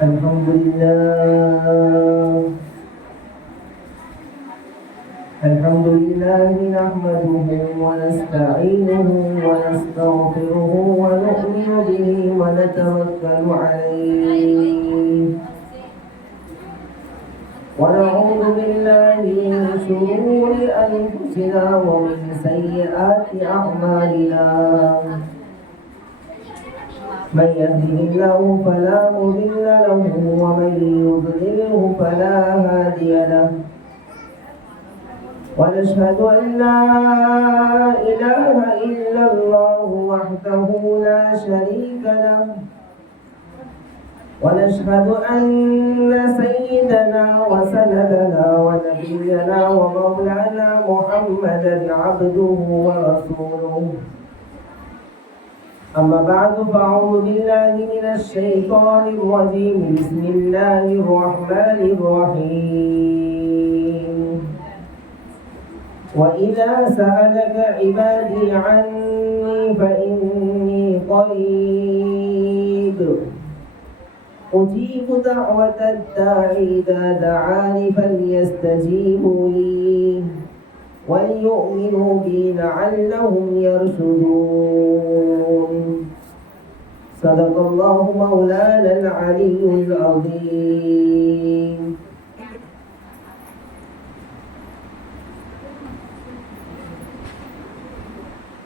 الحمد لله نحمده ونستعينه ونستغفره ونؤمن به ونتوكل عليه ونعوذ بالله من شرور أنفسنا ومن سيئات أعمالنا من يهده الله فلا مضل له ومن يضلله فلا هادي له ونشهد أن لا إله إلا الله وحده لا شريك له ونشهد أن سيدنا وسندنا ونبينا ومولانا محمدا عبده ورسوله أما بعد فأعوذ بالله من الشيطان الرجيم بسم الله الرحمن الرحيم وإذا سألك عبادي عني فإني قريب أجيب دعوة الداعي إذا دعاني فليستجيبوا لي وليؤمنوا بي لعلهم يرشدون صدق الله مولانا العلي العظيم.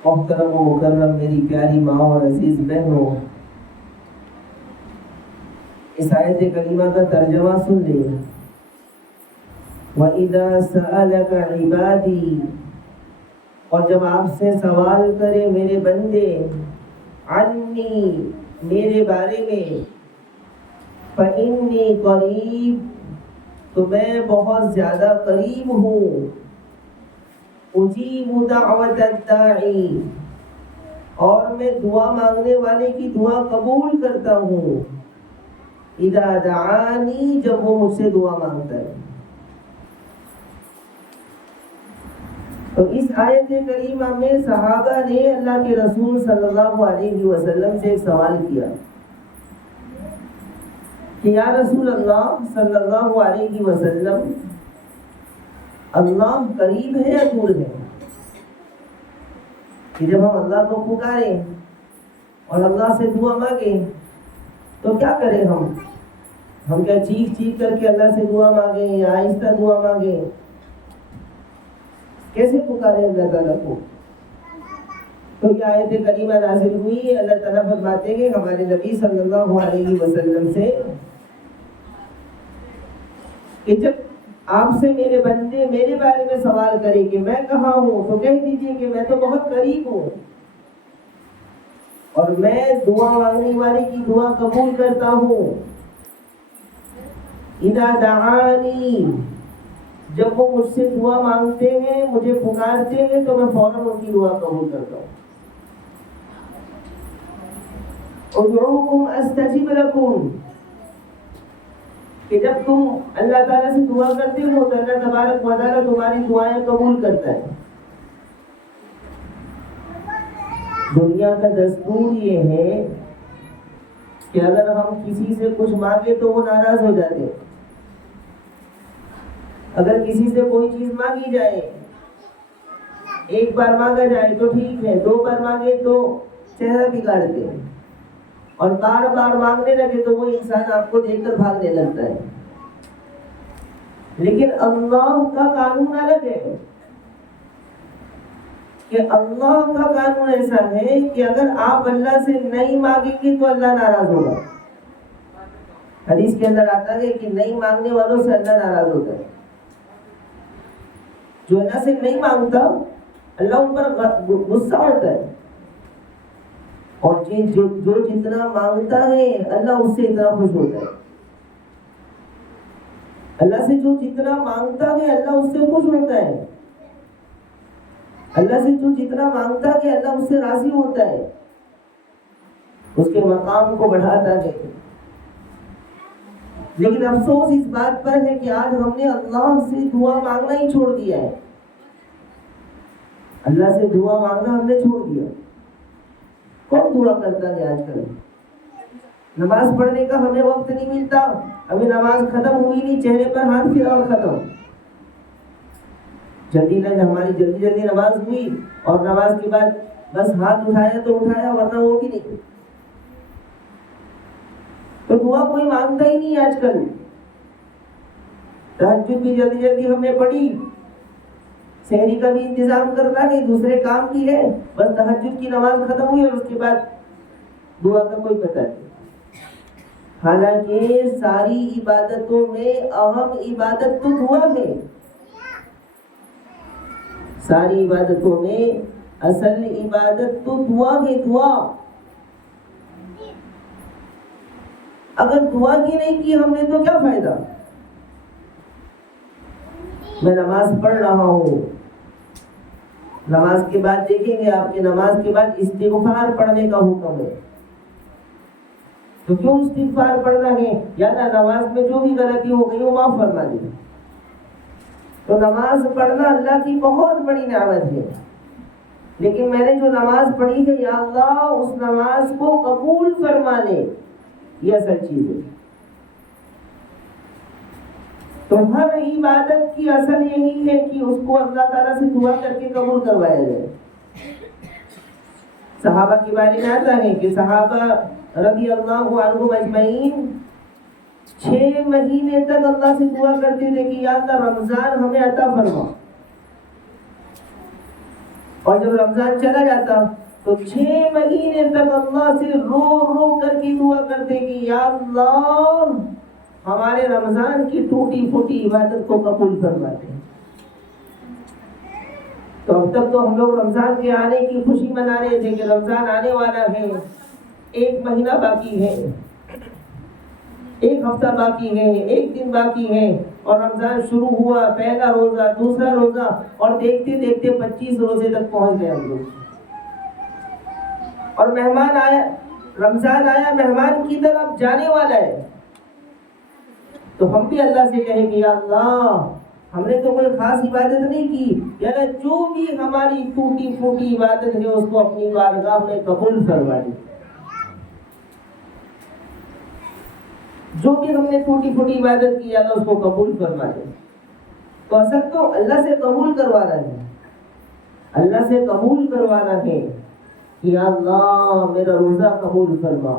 محترم و مکرم میری پیاری ماں اور عزیز بہنوں، اس آیت کریمہ کا ترجمہ سن لیں. وَإِذَا سَأَلَكَ عِبَادِي، اور جب آپ سے سوال کرے میرے بندے، عنی، میرے بارے میں، فَإِنِّي قریب، تو میں بہت زیادہ قریب ہوں. اجیب دعوت الداعی، اور میں دعا مانگنے والے کی دعا قبول کرتا ہوں. اذا دعانی، جب وہ مجھ سے دعا مانگتا ہے. تو اس آیت کریمہ میں صحابہ نے اللہ کے رسول صلی اللہ علیہ وسلم سے ایک سوال کیا کہ یا رسول اللہ صلی اللہ علیہ وسلم، اللہ قریب ہے یا دور ہے؟ کہ جب ہم اللہ کو پکاریں اور اللہ سے دعا مانگیں تو کیا کریں؟ ہم کیا چیخ کر کے اللہ سے دعا مانگیں یا آہستہ دعا مانگیں؟ کیسے پکاریں اللہ تعالیٰ کو؟ تو یہ آیت کریمہ نازل ہوئی. اللہ تعالیٰ فرماتے ہیں ہمارے نبی صلی اللہ علیہ وسلم سے کہ جب آپ سے میرے بندے میرے بارے میں سوال کریں کہ میں کہاں ہوں، تو کہہ دیجئے کہ میں تو بہت قریب ہوں اور میں دعا مانگنے والے کی دعا قبول کرتا ہوں. اذا دعانی، جب وہ مجھ سے دعا مانگتے ہیں، مجھے پکارتے ہیں، تو میں فوراً ان کی دعا قبول کرتا ہوں. ادعوکم استجب لکم، کہ جب تم اللہ تعالیٰ سے دعا کرتے ہو تو اللہ تبارک و تعالیٰ تمہاری دعائیں قبول کرتا ہے. دنیا کا دستور یہ ہے کہ اگر ہم کسی سے کچھ مانگے تو وہ ناراض ہو جاتے ہیں. اگر کسی سے کوئی چیز مانگی جائے، ایک بار مانگا جائے تو ٹھیک ہے، 2 بار مانگے تو چہرہ بگاڑتے ہیں، اور بار بار مانگنے لگے تو وہ انسان آپ کو دیکھ کر بھاگنے لگتا ہے. لیکن اللہ کا قانون الگ ہے کہ اللہ کا قانون ایسا ہے کہ اگر آپ اللہ سے نہیں مانگیں گے تو اللہ ناراض ہوگا. حدیث کے اندر آتا ہے کہ نہیں مانگنے والوں سے اللہ ناراض ہوتا ہے. جو اللہ سے نہیں مانگتا اللہ ان پر غصہ ہوتا ہے، اور جو جتنا مانگتا ہے اللہ اس سے اتنا خوش ہوتا ہے. اللہ سے جو جتنا مانگتا ہے اللہ اس سے خوش ہوتا ہے. اللہ سے جو جتنا مانگتا ہے اللہ اس سے راضی ہوتا ہے، اس کے مقام کو بڑھاتا ہے. لیکن افسوس اس بات پر ہے کہ آج ہم نے اللہ سے دعا مانگنا ہی چھوڑ دیا ہے. اللہ سے دعا مانگنا ہم نے چھوڑ دیا. کون دعا کرتا ہے آج کل؟ نماز پڑھنے کا ہمیں وقت نہیں ملتا، ابھی نماز ختم ہوئی نہیں، چہرے پر ہاتھ پھرا اور ختم. ہماری جلدی نماز ہوئی اور نماز کے بعد بس ہاتھ اٹھایا تو اٹھایا، ورنہ وہ بھی نہیں. تو دعا کوئی مانگتا ہی نہیں آج کل. تہجد بھی جلدی ہم نے پڑھی، سحری کا بھی انتظام کرنا نہیں، دوسرے کام بھی ہے، بس تہجد کی نماز ختم ہوئی اور اس کے بعد دعا کا کوئی پتہ نہیں. حالانکہ ساری عبادتوں میں اہم عبادت تو دعا ہے. ساری عبادتوں میں اصل عبادت تو دعا ہے. دعا اگر دعا کی نہیں کی ہم نے تو کیا فائدہ؟ میں نماز پڑھ رہا ہوں، نماز کے بعد دیکھیں گے آپ کے نماز کے بعد استغفار پڑھنے کا حکم ہے. تو کیوں استغفار پڑھنا ہے؟ یا نماز میں جو بھی غلطی ہو گئی وہ معاف فرما دے. تو نماز پڑھنا اللہ کی بہت بڑی نعمت ہے، لیکن میں نے جو نماز پڑھی ہے یا اللہ اس نماز کو قبول فرما لے، یہ اصل چیز ہے. تو ہر عبادت کی اصل یہی ہے کہ اس کو اللہ تعالیٰ سے دعا کر کے قبول کروایا جائے. صحابہ کے بارے میں آتا ہے کہ صحابہ رضی اللہ عنہم اجمعین 6 مہینے تک اللہ سے دعا کرتے تھے کہ یا اللہ رمضان ہمیں عطا فرما. اور جب رمضان چلا جاتا تو 6 مہینے تک اللہ سے رو رو کر کے دعا کرتے کہ یا اللہ ہمارے رمضان کی ٹوٹی پھوٹی عبادت کو قبول فرما دے. تو اب تک تو ہم لوگ رمضان کے آنے کی خوشی منا رہے تھے کہ رمضان آنے والا ہے، 1 مہینہ باقی ہے، 1 ہفتہ باقی ہے، 1 دن باقی ہے، اور رمضان شروع ہوا، پہلا روزہ، دوسرا روزہ، اور دیکھتے دیکھتے 25 روزے تک پہنچ گئے ہم لوگ. اور مہمان آیا، رمضان آیا، مہمان کی طرف جانے والا ہے. تو ہم بھی اللہ سے کہیں کہ یا اللہ ہم نے تو کوئی خاص عبادت نہیں کی، یا اللہ جو بھی ہماری ٹوٹی پھوٹی عبادت ہے اس کو اپنی بارگاہ میں قبول فرما دے. جو بھی ہم نے ٹوٹی پھوٹی عبادت کی اللہ اس کو قبول فرما دے. تو اصل تو اللہ سے قبول کروانا ہے، اللہ سے قبول کروانا ہے کہ یا اللہ میرا روزہ قبول فرما،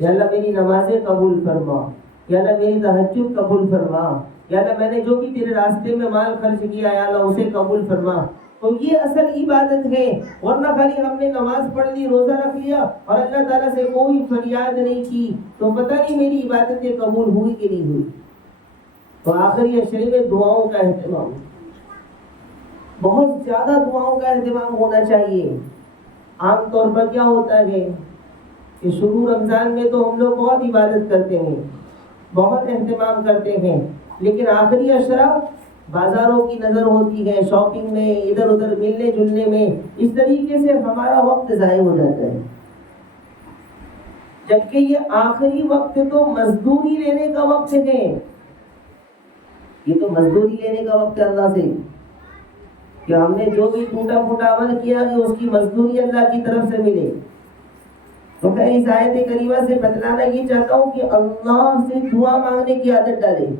یا اللہ میری نمازیں قبول فرما، یا اللہ میری تہجد قبول فرما، یا اللہ میں نے جو بھی تیرے راستے میں مال خرچ کیا یا اللہ اسے قبول فرما. تو یہ اصل عبادت ہے. ورنہ خالی ہم نے نماز پڑھ لی، روزہ رکھ لیا اور اللہ تعالیٰ سے کوئی فریاد نہیں کی تو پتہ نہیں میری عبادتیں قبول ہوئی کہ نہیں ہوئی. تو آخری عشرے میں دعاؤں کا اہتمام، بہت زیادہ دعاؤں کا اہتمام ہونا چاہیے. عام طور پر کیا ہوتا ہے کہ شروع رمضان میں تو ہم لوگ بہت عبادت کرتے ہیں، بہت اہتمام کرتے ہیں، لیکن آخری عشرہ بازاروں کی نظر ہوتی ہے، شاپنگ میں، ادھر ادھر ملنے جلنے میں، اس طریقے سے ہمارا وقت ضائع ہو جاتا ہے. جبکہ یہ آخری وقت تو مزدوری لینے کا وقت ہے. یہ تو مزدوری لینے کا وقت ہے اللہ سے، کہ ہم نے جو بھی ٹوٹا پھوٹا عمل کیا ہے اس کی مزدوری اللہ کی طرف سے ملے. تو میں اس آیت کریمہ سے بتلانا یہ چاہتا ہوں کہ اللہ سے دعا مانگنے کی عادت ڈالیں.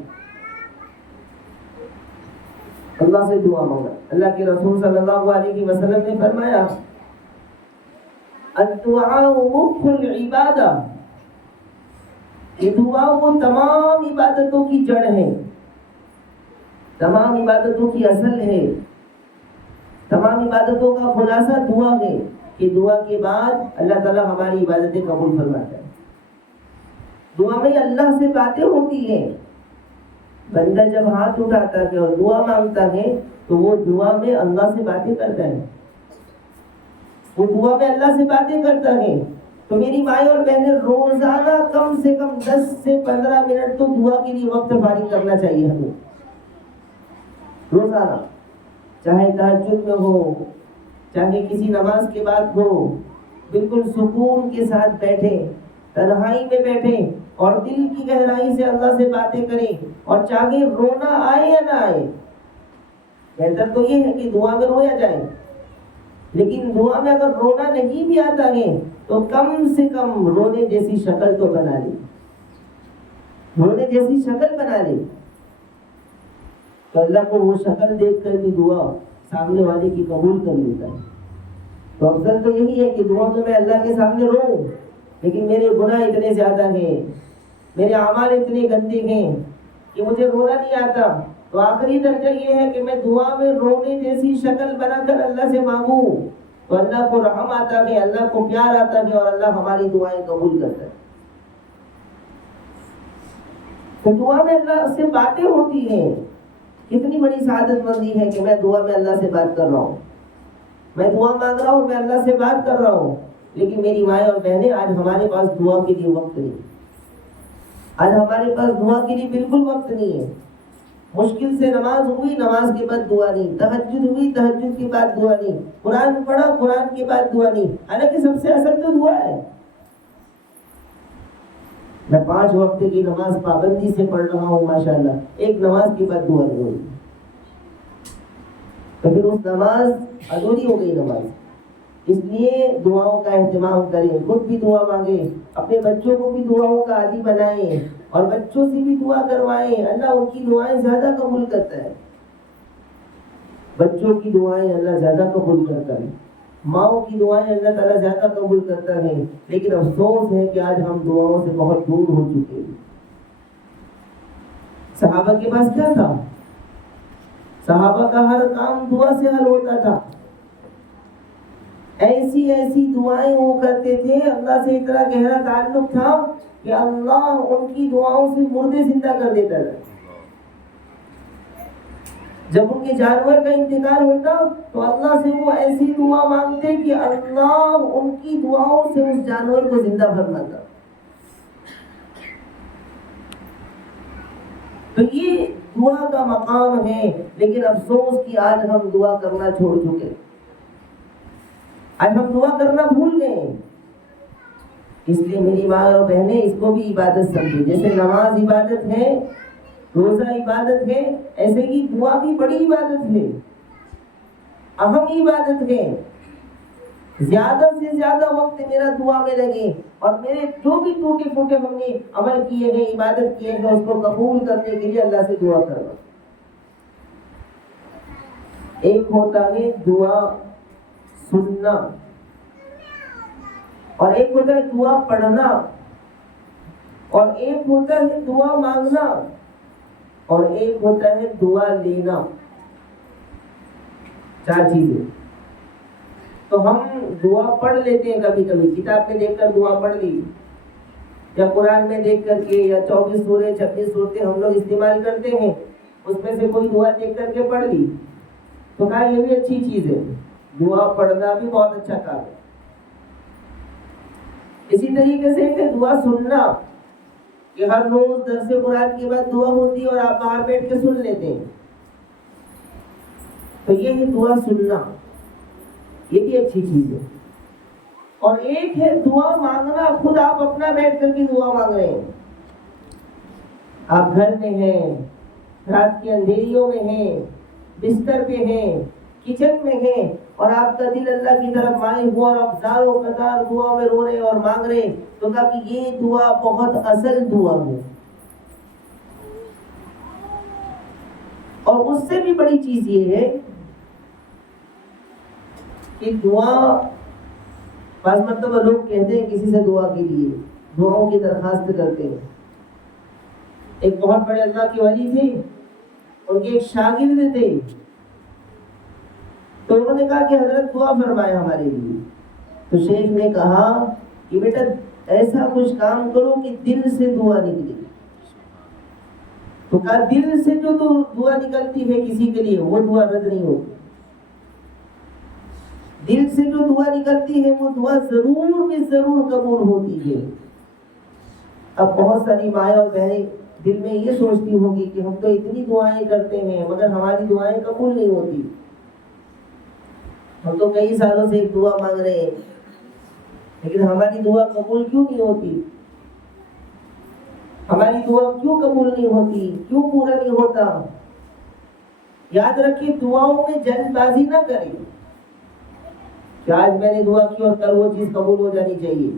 اللہ سے دعا مانگنا، اللہ کے رسول صلی اللہ علیہ وسلم نے فرمایا الدعاء مخ العبادہ، یہ دعا وہ تمام عبادتوں کی جڑ ہے، تمام عبادتوں کی اصل ہے، تمام عبادتوں کا خلاصہ دعا ہے کہ دعا کے بعد اللہ تعالیٰ ہماری عبادتیں قبول فرماتا ہے. دعا میں اللہ سے باتیں ہوتی ہیں. بندہ جب ہاتھ اٹھاتا ہے اور دعا مانگتا ہے تو وہ دعا میں اللہ سے باتیں کرتا ہے، وہ دعا میں اللہ سے باتیں کرتا ہے. تو میری مائیں اور بہنیں روزانہ کم سے کم 10 سے 15 منٹ تو دعا کے لیے وقت فارغ کرنا چاہیے ہمیں روزانہ، چاہے تہجد میں ہو، چاہے کسی نماز کے بعد ہو. بالکل سکون کے ساتھ بیٹھیں، تنہائی میں بیٹھیں اور دل کی گہرائی سے اللہ سے باتیں کریں، اور چاہے رونا آئے یا نہ آئے، بہتر تو یہ ہے کہ دعا میں رویا جائے. لیکن دعا میں اگر رونا نہیں بھی آتا ہے تو کم سے کم رونے جیسی شکل تو بنا لے، رونے جیسی شکل بنا لے، تو اللہ کو وہ شکل دیکھ کر بھی دعا سامنے والے کی قبول کر لیتا ہے۔ تو افضل تو یہی ہے کہ دعا میں اللہ کے سامنے رو، لیکن میرے گناہ اتنے زیادہ ہیں، میرے اعمال اتنے گندے ہیں کہ مجھے رونا نہیں آتا، تو آخری درجہ یہ ہے کہ میں دعا میں رونے جیسی شکل بنا کر اللہ سے مانگوں، تو اللہ کو رحم آتا ہے، اللہ کو پیار آتا ہے، اور اللہ ہماری دعائیں قبول کرتا ہے۔ تو دعا میں اللہ سے باتیں ہوتی ہیں، کتنی بڑی سعادت مندی ہے کہ میں دعا میں اللہ سے بات کر رہا ہوں، میں دعا مانگ رہا ہوں، میں اللہ سے بات کر رہا ہوں، لیکن میری مائیں اور بہنیں آج ہمارے پاس دعا کے لیے وقت نہیں، آج ہمارے پاس دعا کے لیے بالکل وقت نہیں ہے۔ مشکل سے نماز ہوئی، نماز کے بعد دعا نہیں، تہجد ہوئی، تہجد کے بعد دعا نہیں، قرآن پڑھا، قرآن کے بعد دعا نہیں، حالانکہ سب سے اصل تو دعا ہے۔ میں 5 وقت کی نماز پابندی سے پڑھ رہا ہوں ماشاءاللہ، ایک نماز کے بعد دعا نہیں ہوئی، تو پھر اس نماز ادھوری ہو گئی نماز۔ اس لیے دعاؤں کا اہتمام کریں، خود بھی دعا مانگیں، اپنے بچوں کو بھی دعاؤں کا عادی بنائیں، اور بچوں سے بھی دعا کروائیں، اللہ ان کی دعائیں زیادہ قبول کرتا ہے، بچوں کی دعائیں اللہ زیادہ قبول کرتا ہے، ماؤں کی دعائیں اللہ تعالیٰ زیادہ قبول کرتا ہے، لیکن افسوس ہے کہ آج ہم دعاؤں سے بہت دور ہو چکے ہیں۔ صحابہ کے پاس کیا تھا؟ صحابہ کا ہر کام دعا سے حل ہوتا تھا، ایسی ایسی دعائیں وہ کرتے تھے، اللہ سے اتنا گہرا تعلق تھا کہ اللہ ان کی دعاؤں سے مردے زندہ کر دیتا تھا۔ جب ان کے جانور کا انتقال ہوتا تو اللہ سے وہ ایسی دعا مانگتے کہ اللہ ان کی دعاؤں سے اس جانور کو زندہ فرماتا۔ تو یہ دعا کا مقام ہے، لیکن افسوس کہ آج ہم دعا کرنا چھوڑ چکے، آج ہم دعا کرنا بھول گئے۔ اس لیے میری ماں اور بہنیں اس کو بھی عبادت سمجھیں، جیسے نماز عبادت ہے، روزہ عبادت ہے، ایسے ہی دعا بھی بڑی عبادت ہے، اہم عبادت ہے۔ زیادہ سے زیادہ وقت میرا دعا میں لگے، اور میرے جو بھی ٹوٹے پھوٹے ہم نے عمل کیے ہیں، عبادت کیے ہیں، اس کو قبول کرنے کے لیے اللہ سے دعا کرنا۔ ایک ہوتا ہے دعا سننا، اور ایک ہوتا ہے دعا پڑھنا، اور ایک ہوتا ہے دعا مانگنا، اور ایک ہوتا ہے دعا لینا۔ 4 چیزیں۔ تو ہم دعا پڑھ لیتے ہیں، کبھی کبھی کتاب میں دیکھ کر دعا پڑھ لی، یا قرآن میں دیکھ کر کے، یا 24 سورے 26 صورتیں ہم لوگ استعمال کرتے ہیں، اس میں سے کوئی دعا دیکھ کر کے پڑھ لی، تو کہا یہ بھی اچھی چیز ہے، دعا پڑھنا بھی بہت اچھا کام ہے۔ اسی طریقے سے کہ دعا سننا، کہ ہر روز درس قرآن کے بعد دعا ہوتی ہے اور آپ باہر بیٹھ کے سن لیتے ہیں، تو یہ ہے دعا سننا، یہ بھی اچھی چیز ہے۔ اور ایک ہے دعا مانگنا، خود آپ اپنا بیٹھ کر کے دعا مانگ رہے ہیں، آپ گھر میں ہیں، رات کی اندھیریوں میں ہیں، بستر پہ ہیں، کچن میں ہیں، اور آپ کا دل اللہ کی طرف مائل ہوا، اور آپ زار و قطار دعا میں رو رہے اور مانگ رہے، تو کہا کہ یہ دعا بہت اصل دعا ہے۔ اور اس سے بھی بڑی چیز یہ ہے کہ دعا، بعض مرتبہ لوگ کہتے ہیں کسی سے دعا کے لیے، دعاؤں کی درخواست کرتے ہیں۔ ایک بہت بڑے اللہ کے ولی تھے، ان کے ایک شاگرد تھے، تو انہوں نے کہا کہ حضرت دعا فرمائے ہمارے لیے۔ تو شیخ نے کہا کہ بیٹا ایسا کچھ کام کرو کہ دل سے دعا نکلے۔ تو کہا دل سے جو دعا نکلتی ہے کسی کے لیے وہ دعا رد نہیں ہوتی، دل سے جو دعا نکلتی ہے وہ دعا ضرور میں ضرور قبول ہوتی ہے۔ اب بہت ساری مائیں اور بہنیں دل میں یہ سوچتی ہوگی کہ ہم تو اتنی دعائیں کرتے ہیں مگر ہماری دعائیں قبول نہیں ہوتی، ہم تو کئی سالوں سے ایک دعا مانگ رہے ہیں لیکن ہماری دعا قبول کیوں نہیں ہوتی، ہماری دعا کیوں قبول نہیں ہوتی، کیوں پورا نہیں ہوتا؟ یاد رکھیے دعاؤں میں جلد بازی نہ کریں، کہ آج میں نے دعا کی اور کل وہ چیز قبول ہو جانی چاہیے.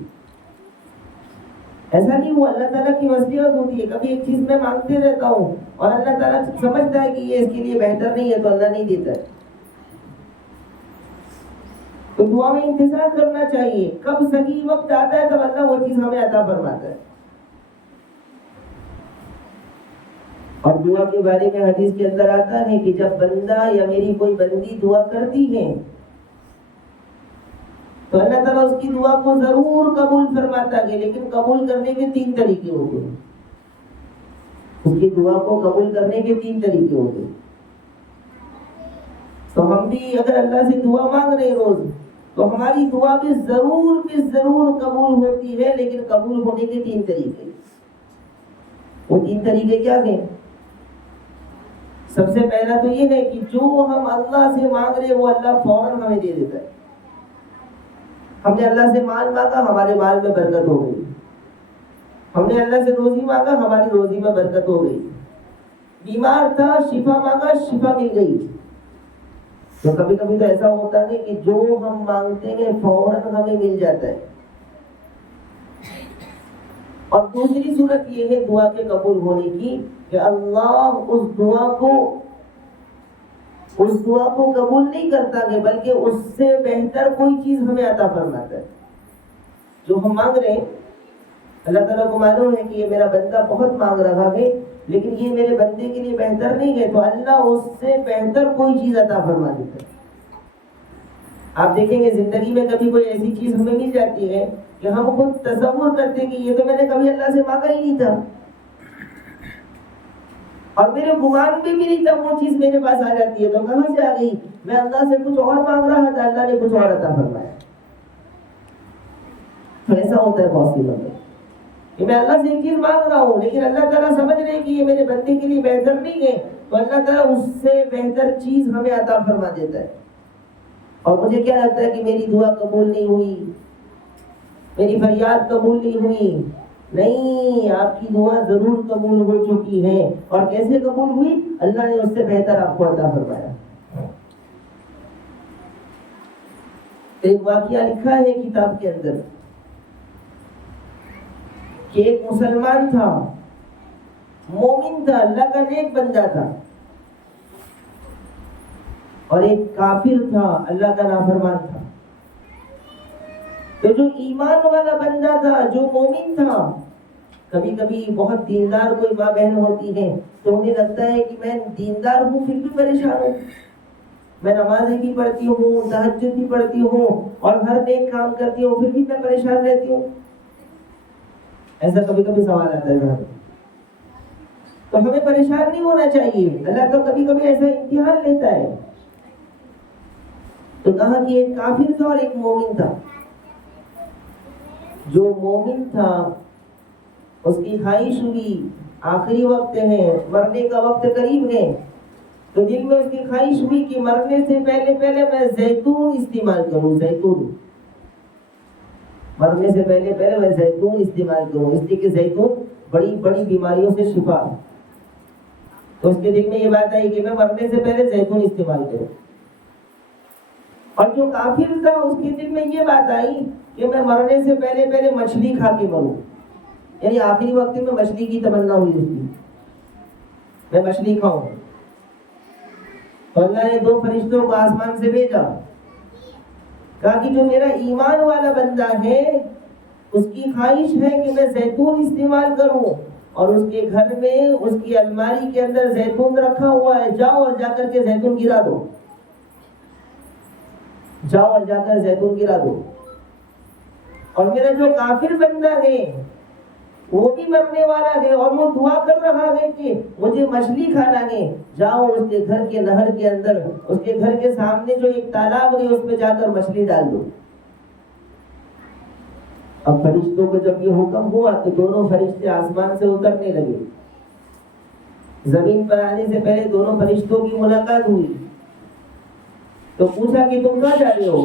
ایسا نہیں. وہ اللہ تعالیٰ کی مصلحت ہوتی ہے. کبھی ایک چیز میں مانگتے رہتا ہوں اور اللہ تعالیٰ سمجھتا ہے کہ یہ اس کے لیے بہتر نہیں ہے تو اللہ نہیں دیتا ہے. تو دعا میں انتظار کرنا چاہیے. کب صحیح وقت آتا ہے تب اللہ وہ چیز ہمیں عطا فرماتا ہے. اور دعا کے بارے میں حدیث کے اندر آتا ہے کہ جب بندہ یا میری کوئی بندی دعا کرتی ہے تو اللہ تعالیٰ اس کی دعا کو ضرور قبول فرماتا ہے. لیکن قبول کرنے کے 3 طریقے ہوتے ہیں. اس کی دعا کو قبول کرنے کے 3 طریقے ہوتے ہیں. تو ہم بھی اگر اللہ سے دعا مانگ رہے ہیں روز تو ہماری دعا بھی ضرور قبول ہوتی ہے. لیکن قبول ہونے کے 3 طریقے. وہ 3 طریقے کیا ہیں؟ سب سے پہلا تو یہ ہے کہ جو ہم اللہ سے مانگ رہے ہیں وہ اللہ فوراً ہمیں دے دیتا ہے. ہم نے اللہ سے مال مانگا, ہمارے مال میں برکت ہو گئی. ہم نے اللہ سے روزی مانگا, ہماری روزی میں برکت ہو گئی. بیمار تھا, شفا مانگا, شفا مل گئی. تو کبھی کبھی تو ایسا ہوتا ہے کہ جو ہم مانگتے ہیں فوراً ہمیں مل جاتا ہے. اور دوسری صورت یہ ہے دعا کے قبول ہونے کی کہ اللہ اس دعا کو قبول نہیں کرتا کہ بلکہ اس سے بہتر کوئی چیز ہمیں عطا فرماتا ہے. جو ہم مانگ رہے ہیں اللہ تعالیٰ کو معلوم ہے کہ یہ میرا بندہ بہت مانگ رہا ہے لیکن یہ میرے بندے کے لیے بہتر نہیں ہے, تو اللہ اس سے بہتر کوئی چیز عطا فرما دیتا ہے. آپ دیکھیں گے زندگی میں کبھی کوئی ایسی چیز ہمیں مل جاتی ہے کہ ہم خود تصور کرتے ہیں کہ یہ تو میں نے کبھی اللہ سے مانگا ہی نہیں تھا اور میرے گمان میں بھی نہیں تھا, وہ چیز میرے پاس آ جاتی ہے. تو کہاں سے آ گئی؟ میں اللہ سے کچھ اور مانگ رہا تھا, اللہ نے کچھ اور عطا فرمایا. تو ایسا ہوتا ہے بہت سی باتیں کہ میں اللہ سے ایک چیز مانگ رہا ہوں لیکن اللہ تعالیٰ سمجھ رہے ہیں کہ یہ میرے بندے کے لیے بہتر نہیں ہے, تو اللہ تعالیٰ اس سے بہتر چیز ہمیں عطا فرما دیتا ہے. اور مجھے کیا لگتا ہے کہ میری دعا قبول نہیں ہوئی, میری فریاد قبول نہیں ہوئی. نہیں, آپ کی دعا ضرور قبول ہو چکی ہے. اور کیسے قبول ہوئی؟ اللہ نے اس سے بہتر آپ کو عطا فرمایا. ایک واقعہ لکھا ہے کتاب کے اندر کہ ایک مسلمان تھا, مومن تھا, اللہ کا نیک بندہ تھا, اور ایک کافر تھا, اللہ کا نافرمان تھا. تو جو ایمان والا بندہ تھا, جو مومن تھا, کبھی کبھی بہت دیندار کوئی ماں بہن ہوتی ہے تو انہیں لگتا ہے کہ میں دیندار ہوں پھر بھی پریشان ہوں, میں نمازیں بھی پڑھتی ہوں, تہجد بھی پڑھتی ہوں اور ہر نیک کام کرتی ہوں, پھر بھی میں پریشان رہتی ہوں. ایسا کبھی کبھی سوال آتا ہے. تو ہمیں پریشان نہیں ہونا چاہیے. اللہ تو کبھی کبھی ایسا امتحان لیتا ہے. تو کہا کہ ایک کافر تھا اور ایک مومن تھا. جو مومن تھا اس کی خواہش ہوئی, آخری وقت ہے, مرنے کا وقت قریب ہے, تو دل میں اس کی خواہش ہوئی کہ مرنے سے پہلے میں زیتون استعمال کروں. مرنے سے پہلے میں زیتون استعمال کروں, اس لیے کہ زیتون بڑی بڑی بیماریوں سے شفا ہے. تو اس کے دل میں یہ بات آئی کہ میں مرنے سے پہلے زیتون استعمال کروں. اور جو کافر تھا اس کے دل میں یہ بات آئی کہ میں مرنے سے پہلے مچھلی کھا کے مروں. یعنی آخری وقت میں مچھلی کی تمنا ہوئی اس کی, میں مچھلی کھاؤں. تو اللہ نے 2 فرشتوں کو آسمان سے بھیجا, کہا کہ جو میرا ایمان والا بندہ ہے اس کی خواہش ہے کہ میں زیتون استعمال کروں, اور اس کے گھر میں اس کی الماری کے اندر زیتون رکھا ہوا ہے, جاؤ اور جا کر کے زیتون گرا دو. اور میرا جو کافر بندہ ہے وہ بھی مرنے والا ہے اور وہ دعا کر رہا ہے کہ مجھے مچھلی کھانا ہے, جاؤ اس کے گھر کے نہر کے اندر, اس کے گھر کے سامنے جو ایک تالاب ہے اس میں جا کر مچھلی ڈال دو. اب فرشتوں کو جب یہ حکم ہوا تو دونوں فرشتے آسمان سے اترنے لگے. زمین پر آنے سے پہلے دونوں فرشتوں کی ملاقات ہوئی. تو پوچھا کہ تم کہاں جا رہے ہو؟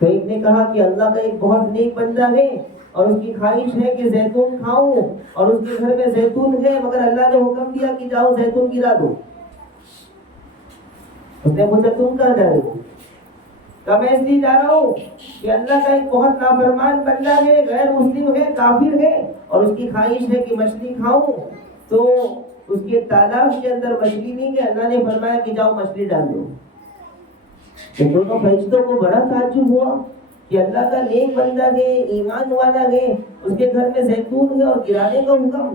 تو ایک نے کہا کہ اللہ کا ایک بہت نیک بندہ ہے اور اس کی خواہش ہے کہ زیتون کھاؤں, اور اس کے گھر میں زیتون ہے, مگر اللہ نے حکم دیا کہ جاؤ زیتون گرا دو. اس نے پوچھا تم کہاں جا رہے ہو؟ کہ میں اس لیے جا رہا ہوں کہ اللہ کا ایک بہت نافرمان بندہ ہے، غیر مسلم ہے، کافر ہے، اور اس کی خواہش ہے کہ مچھلی کھاؤں، تو اس کے تالاب کے اندر مچھلی نہیں ہے، اللہ نے فرمایا کہ جاؤ مچھلی ڈال دو۔ تو دونوں فرشتوں کو بڑا تعجب ہوا کہ اللہ کا نیک بندہ ہے، ایمان والا ہے، اس کے گھر میں زیتون ہے اور گرانے کا حکم،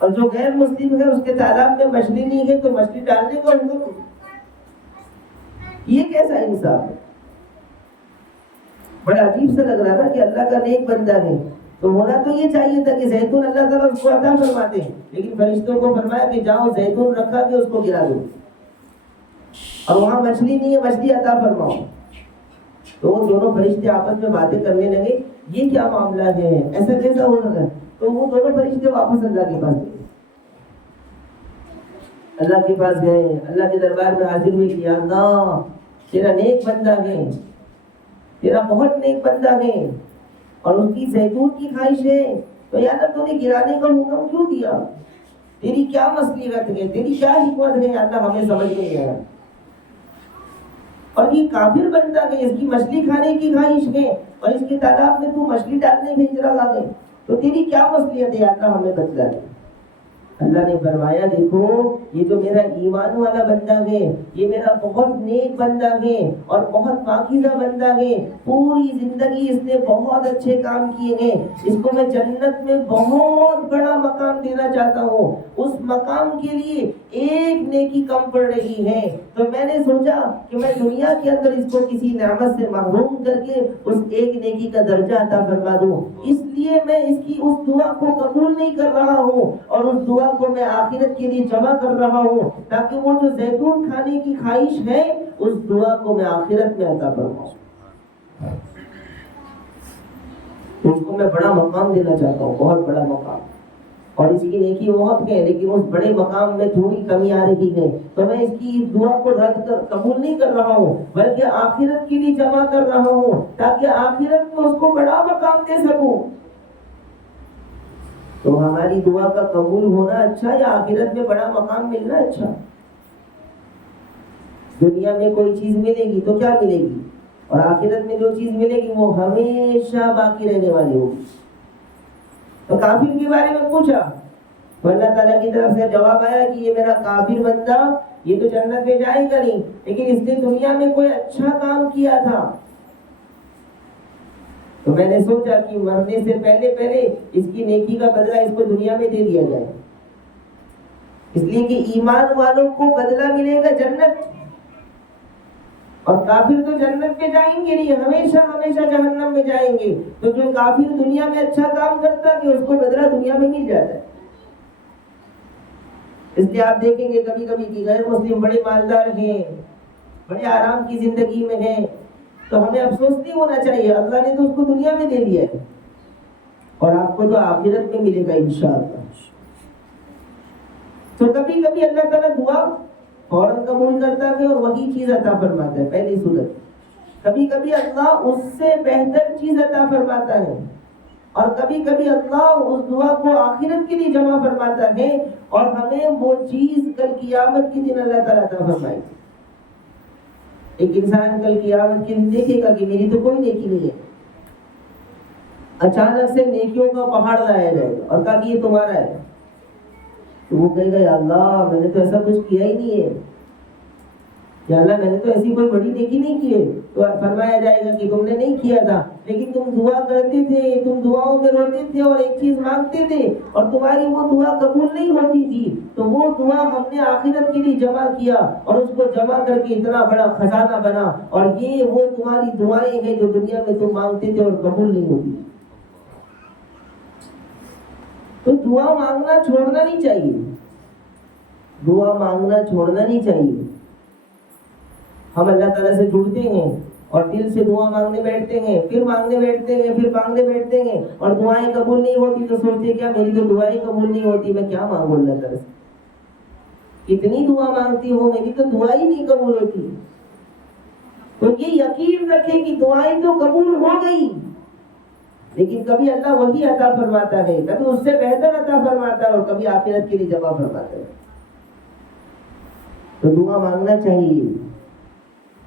اور جو غیر مسلم ہے اس کے تالاب میں مچھلی نہیں ہے تو مچھلی ڈالنے کا حکم۔ یہ کیسا انصاف ہے؟ بڑا عجیب سا لگ رہا تھا کہ اللہ کا نیک بندہ ہے، تو ہونا تو یہ چاہیے تھا کہ زیتون اللہ تعالیٰ اس کو عطا فرماتے ہیں، لیکن فرشتوں کو فرمایا کہ جاؤ زیتون رکھا کے اس کو گرا دو، اور وہاں مچھلی نہیں ہے، مچھلی عطا فرماؤ۔ تو وہ دونوں فرشتے آپس میں باتیں کرنے لگے، یہ کیا معاملہ ہے، ایسا کیسا ہو رہا ہے؟ تو وہ دونوں فرشتے واپس اللہ کے پاس گئے، اللہ کے پاس گئے، اللہ کے دربار میں حاضر ہوئے کہ اللہ تیرا نیک بندہ ہے، تیرا بہت نیک بندہ ہے، اور اس کی زیتون کی خواہش ہے، تو یا اللہ تو نے گرانے کا حکم کیوں دیا؟ تیری کیا مصلحت ہے، تیری کیا حکمت ہے، یا اللہ ہمیں سمجھ نہیں آیا۔ اور یہ کافر بندہ ہے، اس کی مچھلی کھانے کی خواہش ہے، اور اس کے تالاب میں تو مچھلی ڈالنے بھیج رہا ہے، تو تیری کیا مصلحت ہے، یا اللہ ہمیں بتلا دے۔ اللہ نے فرمایا دیکھو یہ جو میرا ایمان والا بندہ ہے، یہ میرا بہت نیک بندہ ہے اور بہت پاکیزہ بندہ ہے، پوری زندگی اس نے بہت اچھے کام کیے ہیں، اس کو میں جنت میں بہت بڑا مقام دینا چاہتا ہوں، اس مقام کے لیے ایک نیکی کم پڑ رہی ہے، تو میں نے سوچا کہ میں دنیا کے اندر اس کو کسی نعمت سے محروم کر کے اس ایک نیکی کا درجہ عطا فرما دوں، اس لیے میں اس کی اس دعا کو قبول نہیں کر رہا ہوں، اور اس دعا کو میں آخرت کے لیے جمع کر رہا ہوں، تاکہ وہ جو زیتون کھانے کی خواہش ہے اس دعا کو میں آخرت میں عطا فرماؤں، اس کو میں بڑا مقام دینا چاہتا ہوں، بہت بڑا مقام، اور اس کی نیکی بہت ہے، لیکن اس بڑے مقام میں تھوڑی کمی آ رہی ہے، تو میں اس کی دعا کو رد کر قبول نہیں کر رہا ہوں، بلکہ آخرت کے لیے جمع کر رہا ہوں، تاکہ آخرت میں اس کو بڑا مقام دے سکوں۔ تو ہماری دعا کا قبول ہونا اچھا یا آخرت میں بڑا مقام ملنا اچھا؟ دنیا میں کوئی چیز ملے گی تو کیا ملے گی، اور آخرت میں جو چیز ملے گی وہ ہمیشہ باقی رہنے والی ہوگی۔ تو کافر کے بارے میں پوچھا تو اللہ تعالیٰ کی طرف سے جواب آیا کہ یہ میرا کافر بندہ یہ تو جنت میں جائے گا نہیں، لیکن اس نے دنیا میں کوئی اچھا کام کیا تھا، تو میں نے سوچا کہ مرنے سے پہلے اس کی نیکی کا بدلہ اس کو دنیا میں دے دیا جائے، اس لیے کہ ایمان والوں کو بدلہ ملے گا جنت، اور کافر تو جنت میں جائیں گے نہیں، ہمیشہ ہمیشہ جہنم میں جائیں گے، تو جو کافر دنیا میں اچھا کام کرتا ہے کہ اس کو بدلہ دنیا میں مل جاتا ہے۔ اس لیے آپ دیکھیں گے کبھی کبھی کہ غیر مسلم بڑے مالدار ہیں، بڑے آرام کی زندگی میں ہیں، تو ہمیں افسوس نہیں ہونا چاہیے، اللہ نے تو اس کو دنیا میں دے دیا ہے، اور آپ کو تو آخرت میں ملے گا انشاءاللہ۔ تو کبھی کبھی اللہ تعالیٰ دعا فوراً قبول کرتا ہے اور وہی چیز عطا فرماتا ہے پہلی صورت، کبھی کبھی اللہ اس سے بہتر چیز عطا فرماتا ہے، اور کبھی کبھی اللہ اس دعا کو آخرت کے لیے جمع فرماتا ہے، اور ہمیں وہ چیز کل قیامت کے دن اللہ تعالیٰ عطا فرمائے۔ ایک انسان کل قیامت کے دن دیکھے گا کہ میری تو کوئی نیکی نہیں ہے، اچانک سے نیکیوں کا پہاڑ لایا جائے گا اور کہا کہ یہ تمہارا ہے، تو وہ کہے گا یا اللہ میں نے تو ایسا کچھ کیا ہی نہیں ہے، یا اللہ میں نے تو ایسی کوئی بڑی نیکی نہیں کی ہے، تو فرمایا جائے گا کہ تم نے نہیں کیا تھا، لیکن تم دعا کرتے تھے، تم دعاؤں میں روتے تھے اور ایک چیز مانگتے تھے، اور تمہاری وہ دعا قبول نہیں ہوتی تھی، تو وہ دعا ہم نے آخرت کے لیے جمع کیا، اور اس کو جمع کر کے اتنا بڑا خزانہ بنا، اور یہ وہ تمہاری دعائیں ہیں جو دنیا میں تم مانگتے تھے اور قبول نہیں ہوتی۔ تو دعا مانگنا چھوڑنا نہیں چاہیے، دعا مانگنا چھوڑنا نہیں چاہیے۔ ہم اللہ تعالیٰ سے جڑتے ہیں اور دل سے دعا مانگنے بیٹھتے ہیں، پھر مانگنے بیٹھتے ہیں، پھر مانگنے بیٹھتے ہیں، اور دعائیں قبول نہیں ہوتی تو سوچتے کیا میری تو دعائیں قبول نہیں ہوتی، میں کیا مانگوں اللہ تعالیٰ سے، اتنی دعا مانگتی ہوں میری تو دعائیں نہیں قبول ہوتی۔ تو یہ یقین رکھے کہ دعائیں تو قبول ہو گئی، لیکن کبھی اللہ وہی عطا فرماتا ہے، کبھی اس سے بہتر عطا فرماتا ہے، اور کبھی آخرت کے لیے جمع فرماتا ہے۔ تو دعا مانگنا چاہیے۔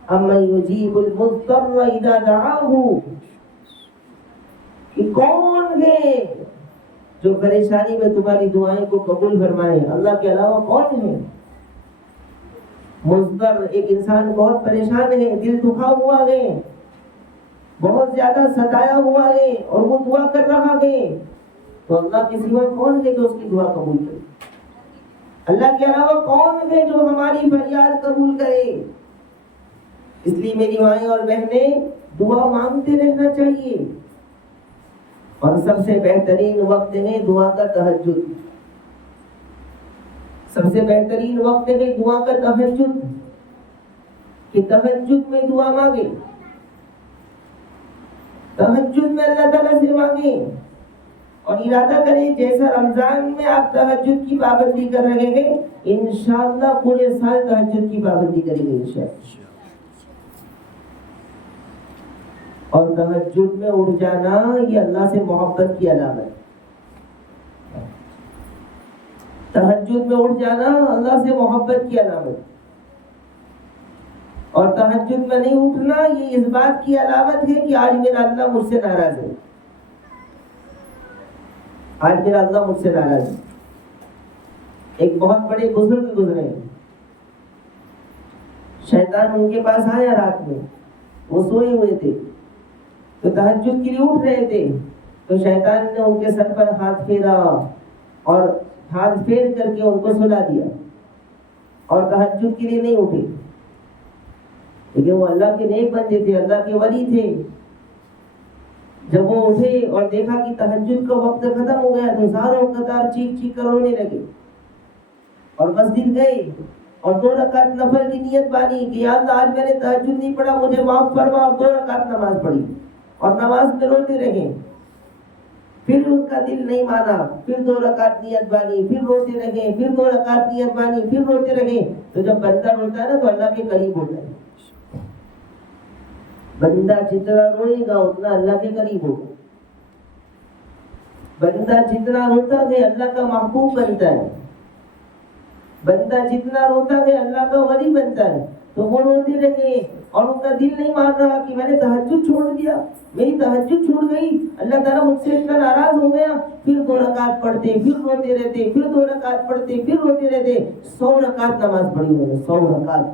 امن یجیب المضطر اذا دعاہ، کہ کون ہے جو پریشانی میں تمہاری دعائیں کو قبول فرمائے؟ اللہ کے علاوہ کون ہے؟ مضطر، ایک انسان بہت پریشان ہے، دل دکھا ہوا ہے، بہت زیادہ ستایا ہوا ہے اور وہ دعا کر رہا ہے، تو اللہ کے سوا کون ہے جو اس کی دعا قبول کرے؟ اللہ کے علاوہ کون ہے جو ہماری فریاد قبول کرے؟ اس لیے میری مائیں اور بہنیں، دعا مانگتے رہنا چاہیے، اور سب سے بہترین وقت ہے دعا کا تہجد۔ سب سے بہترین وقت ہے دعا کا تہجد، کہ تہجد میں دعا مانگے، تہجد میں اللہ تعالیٰ سے مانگے، اور ارادہ کریں جیسا رمضان میں آپ تہجد کی پابندی کر رہے ہیں، انشاءاللہ پورے سال تہجد کی پابندی کریں گے انشاءاللہ۔ اور تہجد میں اٹھ جانا یہ اللہ سے محبت کی علامت ہے۔ تہجد میں اٹھ جانا اللہ سے محبت کی علامت، اور تہجد میں نہیں اٹھنا یہ اس بات کی علامت ہے کہ آج میرا اللہ مجھ سے ناراض ہے، آج میرا اللہ مجھ سے ناراض ہے۔ ایک بہت بڑے بزرگ گزرے، شیطان ان کے پاس آیا رات میں، وہ سوئے ہوئے تھے تو تہجد کے لیے اٹھ رہے تھے، تو شیطان نے ان کے سر پر ہاتھ پھیرا اور ہاتھ پھیر کر کے ان کو سلا دیا، اور تہجد کے لیے نہیں اٹھے۔ لیکن وہ اللہ کے نیک بندے تھے، اللہ کے ولی تھے۔ جب وہ اٹھے اور دیکھا کہ تہجد کا وقت ختم ہو گیا تو ساروں قطار چیخ چیخ کر رونے لگے، اور مسجد گئے اور 2 رکعت نفل کی نیت بانی کہ یا اللہ آج میں نے تہجد نہیں پڑھا، مجھے معاف فرما، اور 2 رکعت نماز پڑھی، اور نماز میں روتے رہے۔ پھر ان کا دل نہیں مانا، پھر 2 رکعت نیت بانی، پھر روتے رہے، پھر 2 رکعت نیت بانی، پھر روتے رہے۔ تو جب بندہ روتا ہے نا تو اللہ کے قریب ہوتا ہے، بندہ جتنا روئے گا اتنا اللہ کے قریب ہوگا، بندہ جتنا روتا ہے اللہ کا محبوب بنتا ہے، بندہ جتنا روتا ہے اللہ کا ولی بنتا ہے۔ تو وہ روتے رہے اور ان کا دل نہیں مان رہا کہ میں نے تہجد چھوڑ دیا، میری تہجد چھوٹ گئی، اللہ تعالیٰ مجھ سے اتنا ناراض ہو گیا۔ پھر 2 رکعت پڑھتے، پھر روتے رہتے، پھر 2 رکعت پڑھتے، پھر روتے رہتے۔ 100 رکعت نماز پڑھی انہوں نے، 100 رکعت۔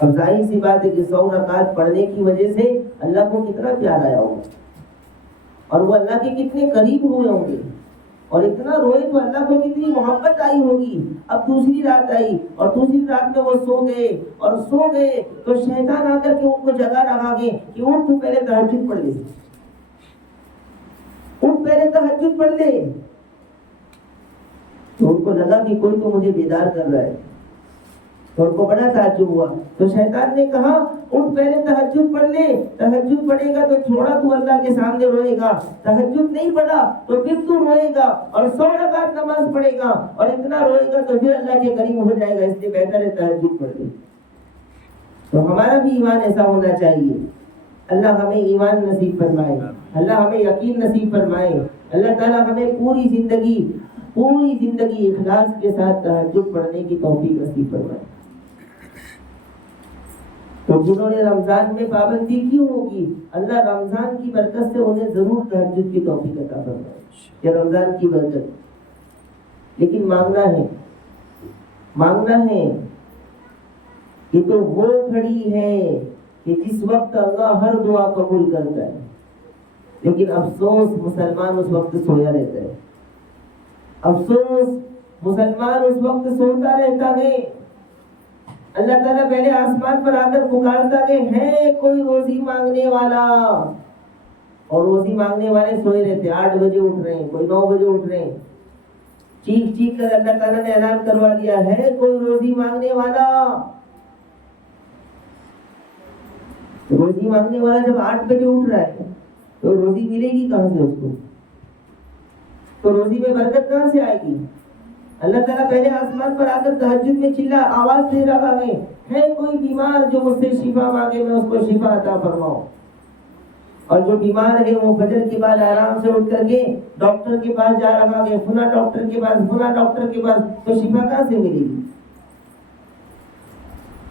اب ظاہر سی بات ہے کہ 100 رکعت پڑھنے کی وجہ سے اللہ کو کتنا پیار آیا ہوگا، اور وہ اللہ کے کتنے قریب ہوئے ہوں گے، اور اتنا روئے تو اللہ کو کتنی محبت آئی ہوگی۔ اب دوسری رات آئی، اور دوسری رات میں وہ سو گئے، اور سو گئے تو شیطان آ کر کے ان کو جگا رہا ہے کہ اٹھ تو پہلے تہجد پڑھ لے، اٹھ پہلے تہجد پڑھ لے۔ تو ان کو لگا کہ کوئی تو مجھے بیدار کر رہا ہے، تو ان کو بڑا تعجب ہوا۔ تو شیطان نے کہا اٹھ پہلے تہجد پڑھ لے، تہجد پڑھے گا تو تھوڑا تو اللہ کے سامنے روئے گا، تہجد نہیں پڑھا تو پھر تو روئے گا اور 100 رکعت نماز پڑھے گا اور اتنا روئے گا تو پھر اللہ کے قریب ہو جائے گا، اس لیے بہتر ہے تہجد پڑھ لے۔ تو ہمارا بھی ایمان ایسا ہونا چاہیے۔ اللہ ہمیں ایمان نصیب فرمائے، اللہ ہمیں یقین نصیب فرمائے، اللہ تعالیٰ ہمیں پوری زندگی اخلاص کے ساتھ تہجد پڑھنے کی توفیق نصیب فرمائے۔ تو جنہوں نے رمضان میں پابندی کی ہوگی، اللہ رمضان کی برکت سے انہیں ضرور تہجد کی توفیق عطا فرمائے، یہ رمضان کی برکت۔ لیکن مانگنا ہے یہ تو وہ گھڑی ہے کہ جس وقت اللہ ہر دعا قبول کرتا ہے، لیکن افسوس مسلمان اس وقت سویا رہتا ہے، افسوس مسلمان اس وقت سوتا رہتا ہے۔ اللہ تعالیٰ پہلے آسمان پر آ کر پکارتا کہ ہے کوئی روزی مانگنے والا، اور روزی مانگنے والے سوئے رہتے، 8 بجے اٹھ رہے ہیں، کوئی 9 بجے اٹھ رہے ہیں، چیخ چیخ کر اللہ تعالیٰ نے اعلان کروا دیا ہے کوئی روزی مانگنے والا۔ روزی مانگنے والا جب 8 بجے اٹھ رہا ہے تو روزی ملے گی کہاں سے اس کو؟ تو روزی میں برکت کہاں سے آئے گی؟ اللہ تعالیٰ پہلے آسمان پر آ کر تہجد میں چلا آواز دے رہا ہے کوئی بیمار جو مجھ سے شفا مانگے میں اس کو شفا عطا فرماؤں۔ اور جو بیمار ہے وہ فجر کے بعد آرام سے اٹھ کر کے ڈاکٹر کے پاس جا رہا ہے، فلاں ڈاکٹر کے پاس، فلاں ڈاکٹر کے پاس، تو شفا کہاں سے ملے گی؟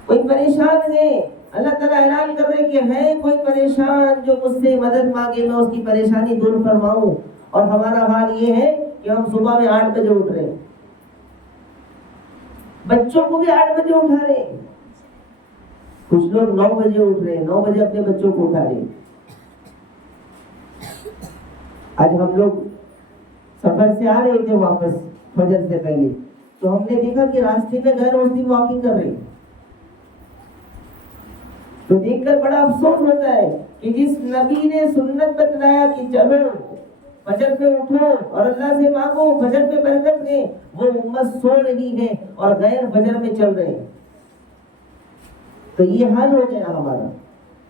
کوئی پریشان ہے، اللہ تعالیٰ اعلان کر رہے کہ ہے کوئی پریشان جو مجھ سے مدد مانگے، میں اس کی پریشانی دور فرماؤں. اور ہمارا حال یہ ہے کہ ہم صبح میں 8 بجے اٹھ رہے ہیں، بچوں کو بھی 8 بجے اٹھا رہے ہیں، کچھ لوگ 9 بجے اٹھ رہے ہیں، 9 بجے اپنے بچوں کو اٹھا رہے ہیں. آج ہم لوگ سفر سے آ رہے تھے واپس فجر سے پہلے، تو ہم نے دیکھا کہ راستے میں غیر مسلم واکنگ کر رہے ہیں. تو دیکھ کر بڑا افسوس ہوتا ہے کہ جس نبی نے سنت بتلایا کہ چلو فجر پہ اٹھو اور اللہ سے مانگو فجر پہ برکت ہے، وہ امت سو رہی ہے اور غیر فجر میں چل رہے ہیں. تو یہ حال ہو گیا ہمارا.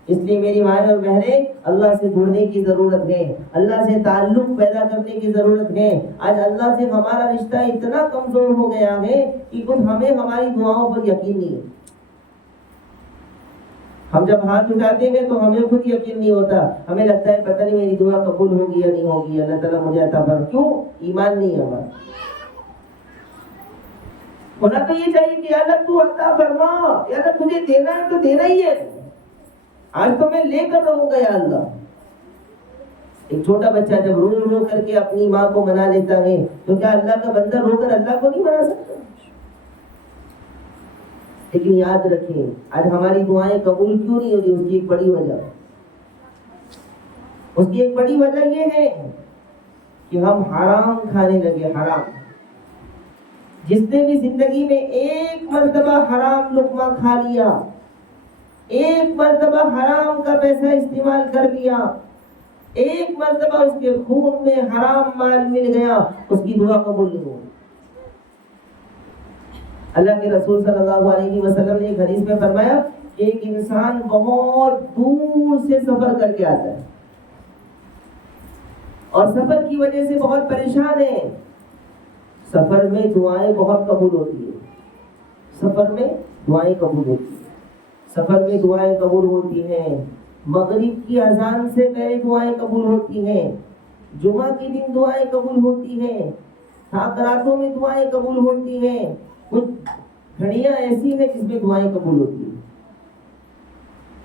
اس لیے میری مائیں اور بہنیں، اللہ سے جڑنے کی ضرورت ہے، اللہ سے تعلق پیدا کرنے کی ضرورت ہے. آج اللہ سے ہمارا رشتہ اتنا کمزور ہو گیا ہے کہ خود ہمیں ہماری دعاؤں پر یقین نہیں ہے. ہم جب ہاتھ اٹھاتے ہیں تو ہمیں خود یقین نہیں ہوتا، ہمیں لگتا ہے پتہ نہیں میری دعا قبول ہوگی یا نہیں ہوگی، اللہ تعالیٰ مجھے عطا فرمائے. کیوں؟ ایمان نہیں ہے ہمارا. ہونا تو یہ چاہیے کہ یا اللہ تو عطا فرما، یا اللہ تجھے دینا ہے تو دینا ہی ہے، آج تو میں لے کر رہوں گا یا اللہ. ایک چھوٹا بچہ جب رو رو کر کے اپنی ماں کو منا لیتا ہے تو کیا اللہ کا بندہ رو کر اللہ کو نہیں منا سکتا؟ لیکن یاد رکھیں، آج ہماری دعائیں قبول کیوں نہیں ہو رہی؟ اس کی ایک بڑی وجہ، اس کی ایک بڑی وجہ یہ ہے کہ ہم حرام کھانے لگے. حرام، جس نے بھی زندگی میں ایک مرتبہ حرام لقمہ کھا لیا، ایک مرتبہ حرام کا پیسہ استعمال کر لیا، ایک مرتبہ اس کے خون میں حرام مال مل گیا، اس کی دعا قبول نہیں ہوگی. اللہ کے رسول صلی اللہ علیہ وسلم نے ایک حدیث میں فرمایا کہ ایک انسان بہت دور سے سفر کر کے آتا ہے اور سفر کی وجہ سے بہت پریشان ہے. سفر میں دعائیں بہت قبول ہوتی ہیں، سفر میں دعائیں قبول ہوتی ہیں، سفر میں دعائیں قبول ہوتی ہیں. مغرب کی اذان سے پہلے دعائیں قبول ہوتی ہیں، جمعہ کے دن دعائیں قبول ہوتی ہیں، راتوں میں دعائیں قبول ہوتی ہیں. کچھ گھڑیاں ایسی ہیں جس میں دعائیں قبول ہوتی ہیں.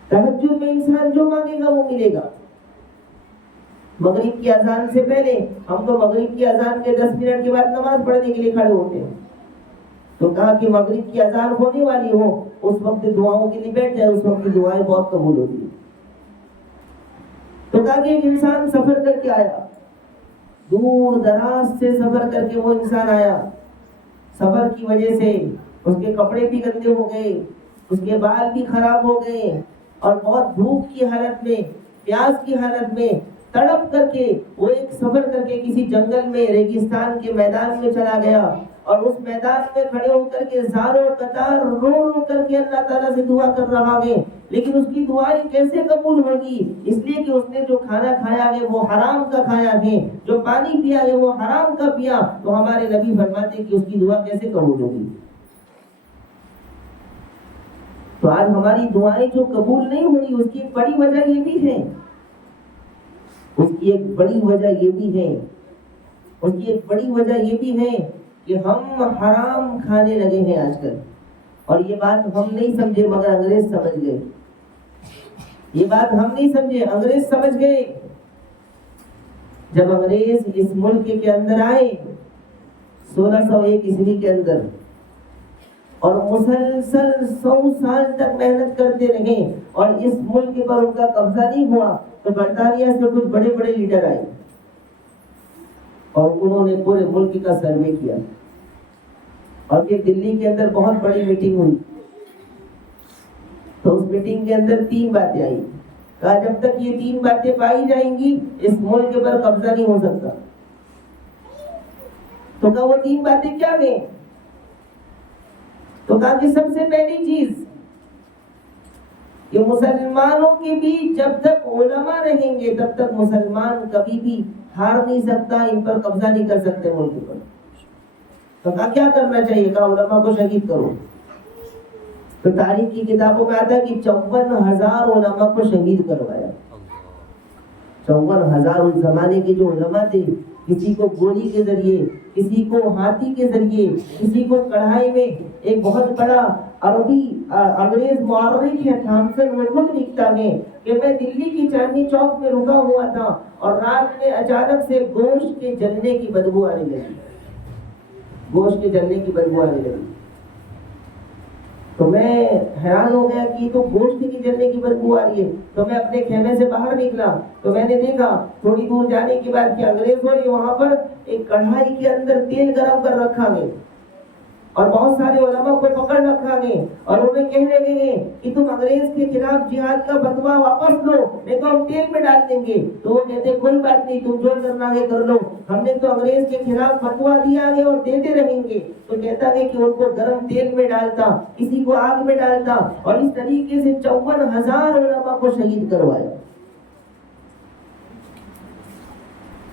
تہجد میں انسان جو مانگے گا وہ ملے گا. مغرب کی اذان سے پہلے ہم تو مغرب کی اذان کے 10 منٹ کے بعد نماز پڑھنے کے لیے کھڑے ہوتے ہیں، تو کہا کہ مغرب کی اذان ہونے والی ہو اس وقت دعاؤں کے لیے بیٹھ جائے، اس وقت دعائیں بہت قبول ہوتی ہیں. تو کہا کہ ایک انسان سفر کر کے آیا، دور دراز سے سفر کر کے وہ انسان آیا. سفر کی وجہ سے اس کے کپڑے بھی گندے ہو گئے، اس کے بال بھی خراب ہو گئے، اور بہت بھوک کی حالت میں، پیاس کی حالت میں تڑپ کر کے وہ ایک سفر کر کے کسی جنگل میں ریگستان کے میدان میں چلا گیا، اور اس میدان میں کھڑے ہو کر کے زاروں قطار رو رو کر کے اللہ تعالیٰ سے دعا کر رہا ہے. لیکن اس کی دعائیں کیسے قبول ہوگی؟ اس لیے کہ اس نے جو کھانا کھایا ہے وہ حرام کا کھایا ہے، جو پانی پیا ہے وہ حرام کا پیا. تو ہمارے نبی فرماتے ہیں کہ اس کی دعا کیسے قبول ہوگی؟ تو آج ہماری دعائیں جو قبول نہیں ہو رہی، اس کی ایک بڑی وجہ یہ بھی ہے، اس کی ایک بڑی وجہ یہ بھی ہے، اس کی ایک بڑی وجہ یہ بھی ہے کہ ہم حرام کھانے لگے ہیں آج کل. اور یہ بات ہم نہیں سمجھے مگر انگریز سمجھ گئے. یہ بات ہم نہیں سمجھے، انگریز سمجھ گئے. جب انگریز اس ملک کے اندر آئے 1601 عیسوی کے اندر، اور مسلسل 100 سال تک محنت کرتے رہے اور اس ملک پر ان کا قبضہ نہیں ہوا، تو برطانیہ سے کچھ بڑے بڑے لیڈر آئے اور انہوں نے پورے ملک کا سروے کیا، اور پھر دلی کے اندر بہت بڑی میٹنگ ہوئی. تو اس میٹنگ کے اندر 3 باتیں آئی. کہا جب تک یہ 3 باتیں پائی جائیں گی اس ملک پر قبضہ نہیں ہو سکتا. تو کہا وہ 3 باتیں کیا ہیں؟ تو کہا کہ سب سے پہلی چیز کہ مسلمانوں کے بیچ جب تک علماء رہیں گے تب تک مسلمان کبھی بھی ہار نہیں سکتا، ان پر قبضہ نہیں کر سکتے ملک پر. تو کہا کیا کرنا چاہیے؟ کہا علماء کو شہید کرو. تو تاریخ کی کتابوں میں آتا ہے کہ 54,000 علماء کو شہید کروایا. 54,000 اس زمانے کے جو علماء تھے کسی کو گولی کے ذریعے، کسی کو ہاتھی کے ذریعے، کسی کو کڑھائی میں۔ ایک بہت بڑا عربی انگریز مورخ ہے تھامسن، وہ خود لکھتا ہے کہ میں دلی کی چاندنی چوک میں رکا ہوا تھا اور رات میں اچانک سے گوشت کے جلنے کی بدبو آنے لگی، گوشت کے جلنے کی بدبو آنے لگی۔ تو میں حیران ہو گیا کہ تو گوشت کی جلنے کی بدبو آ رہی ہے۔ تو میں اپنے خیمے سے باہر نکلا تو میں نے دیکھا تھوڑی دور جانے کے بعد کہ انگریزوں نے وہاں پر ایک کڑھائی کے اندر تیل گرم کر رکھا ہے اور بہت سارے علماء کو پکڑ رکھا ہے اور انہیں کہنے لگے کہ تم انگریز کے خلاف جہاد کا فتویٰ واپس لو نہیں تو ہم تیل میں ڈال دیں گے۔ تو وہ کہتے کوئی بات نہیں، تم جو کرنا ہے کر لو، ہم نے تو انگریز کے خلاف فتویٰ دیا ہے اور دیتے رہیں گے۔ تو کہتا ہے کہ ان کو گرم تیل میں ڈالتا، کسی کو آگ میں ڈالتا اور اس طریقے سے 54,000 علماء کو شہید کروایا۔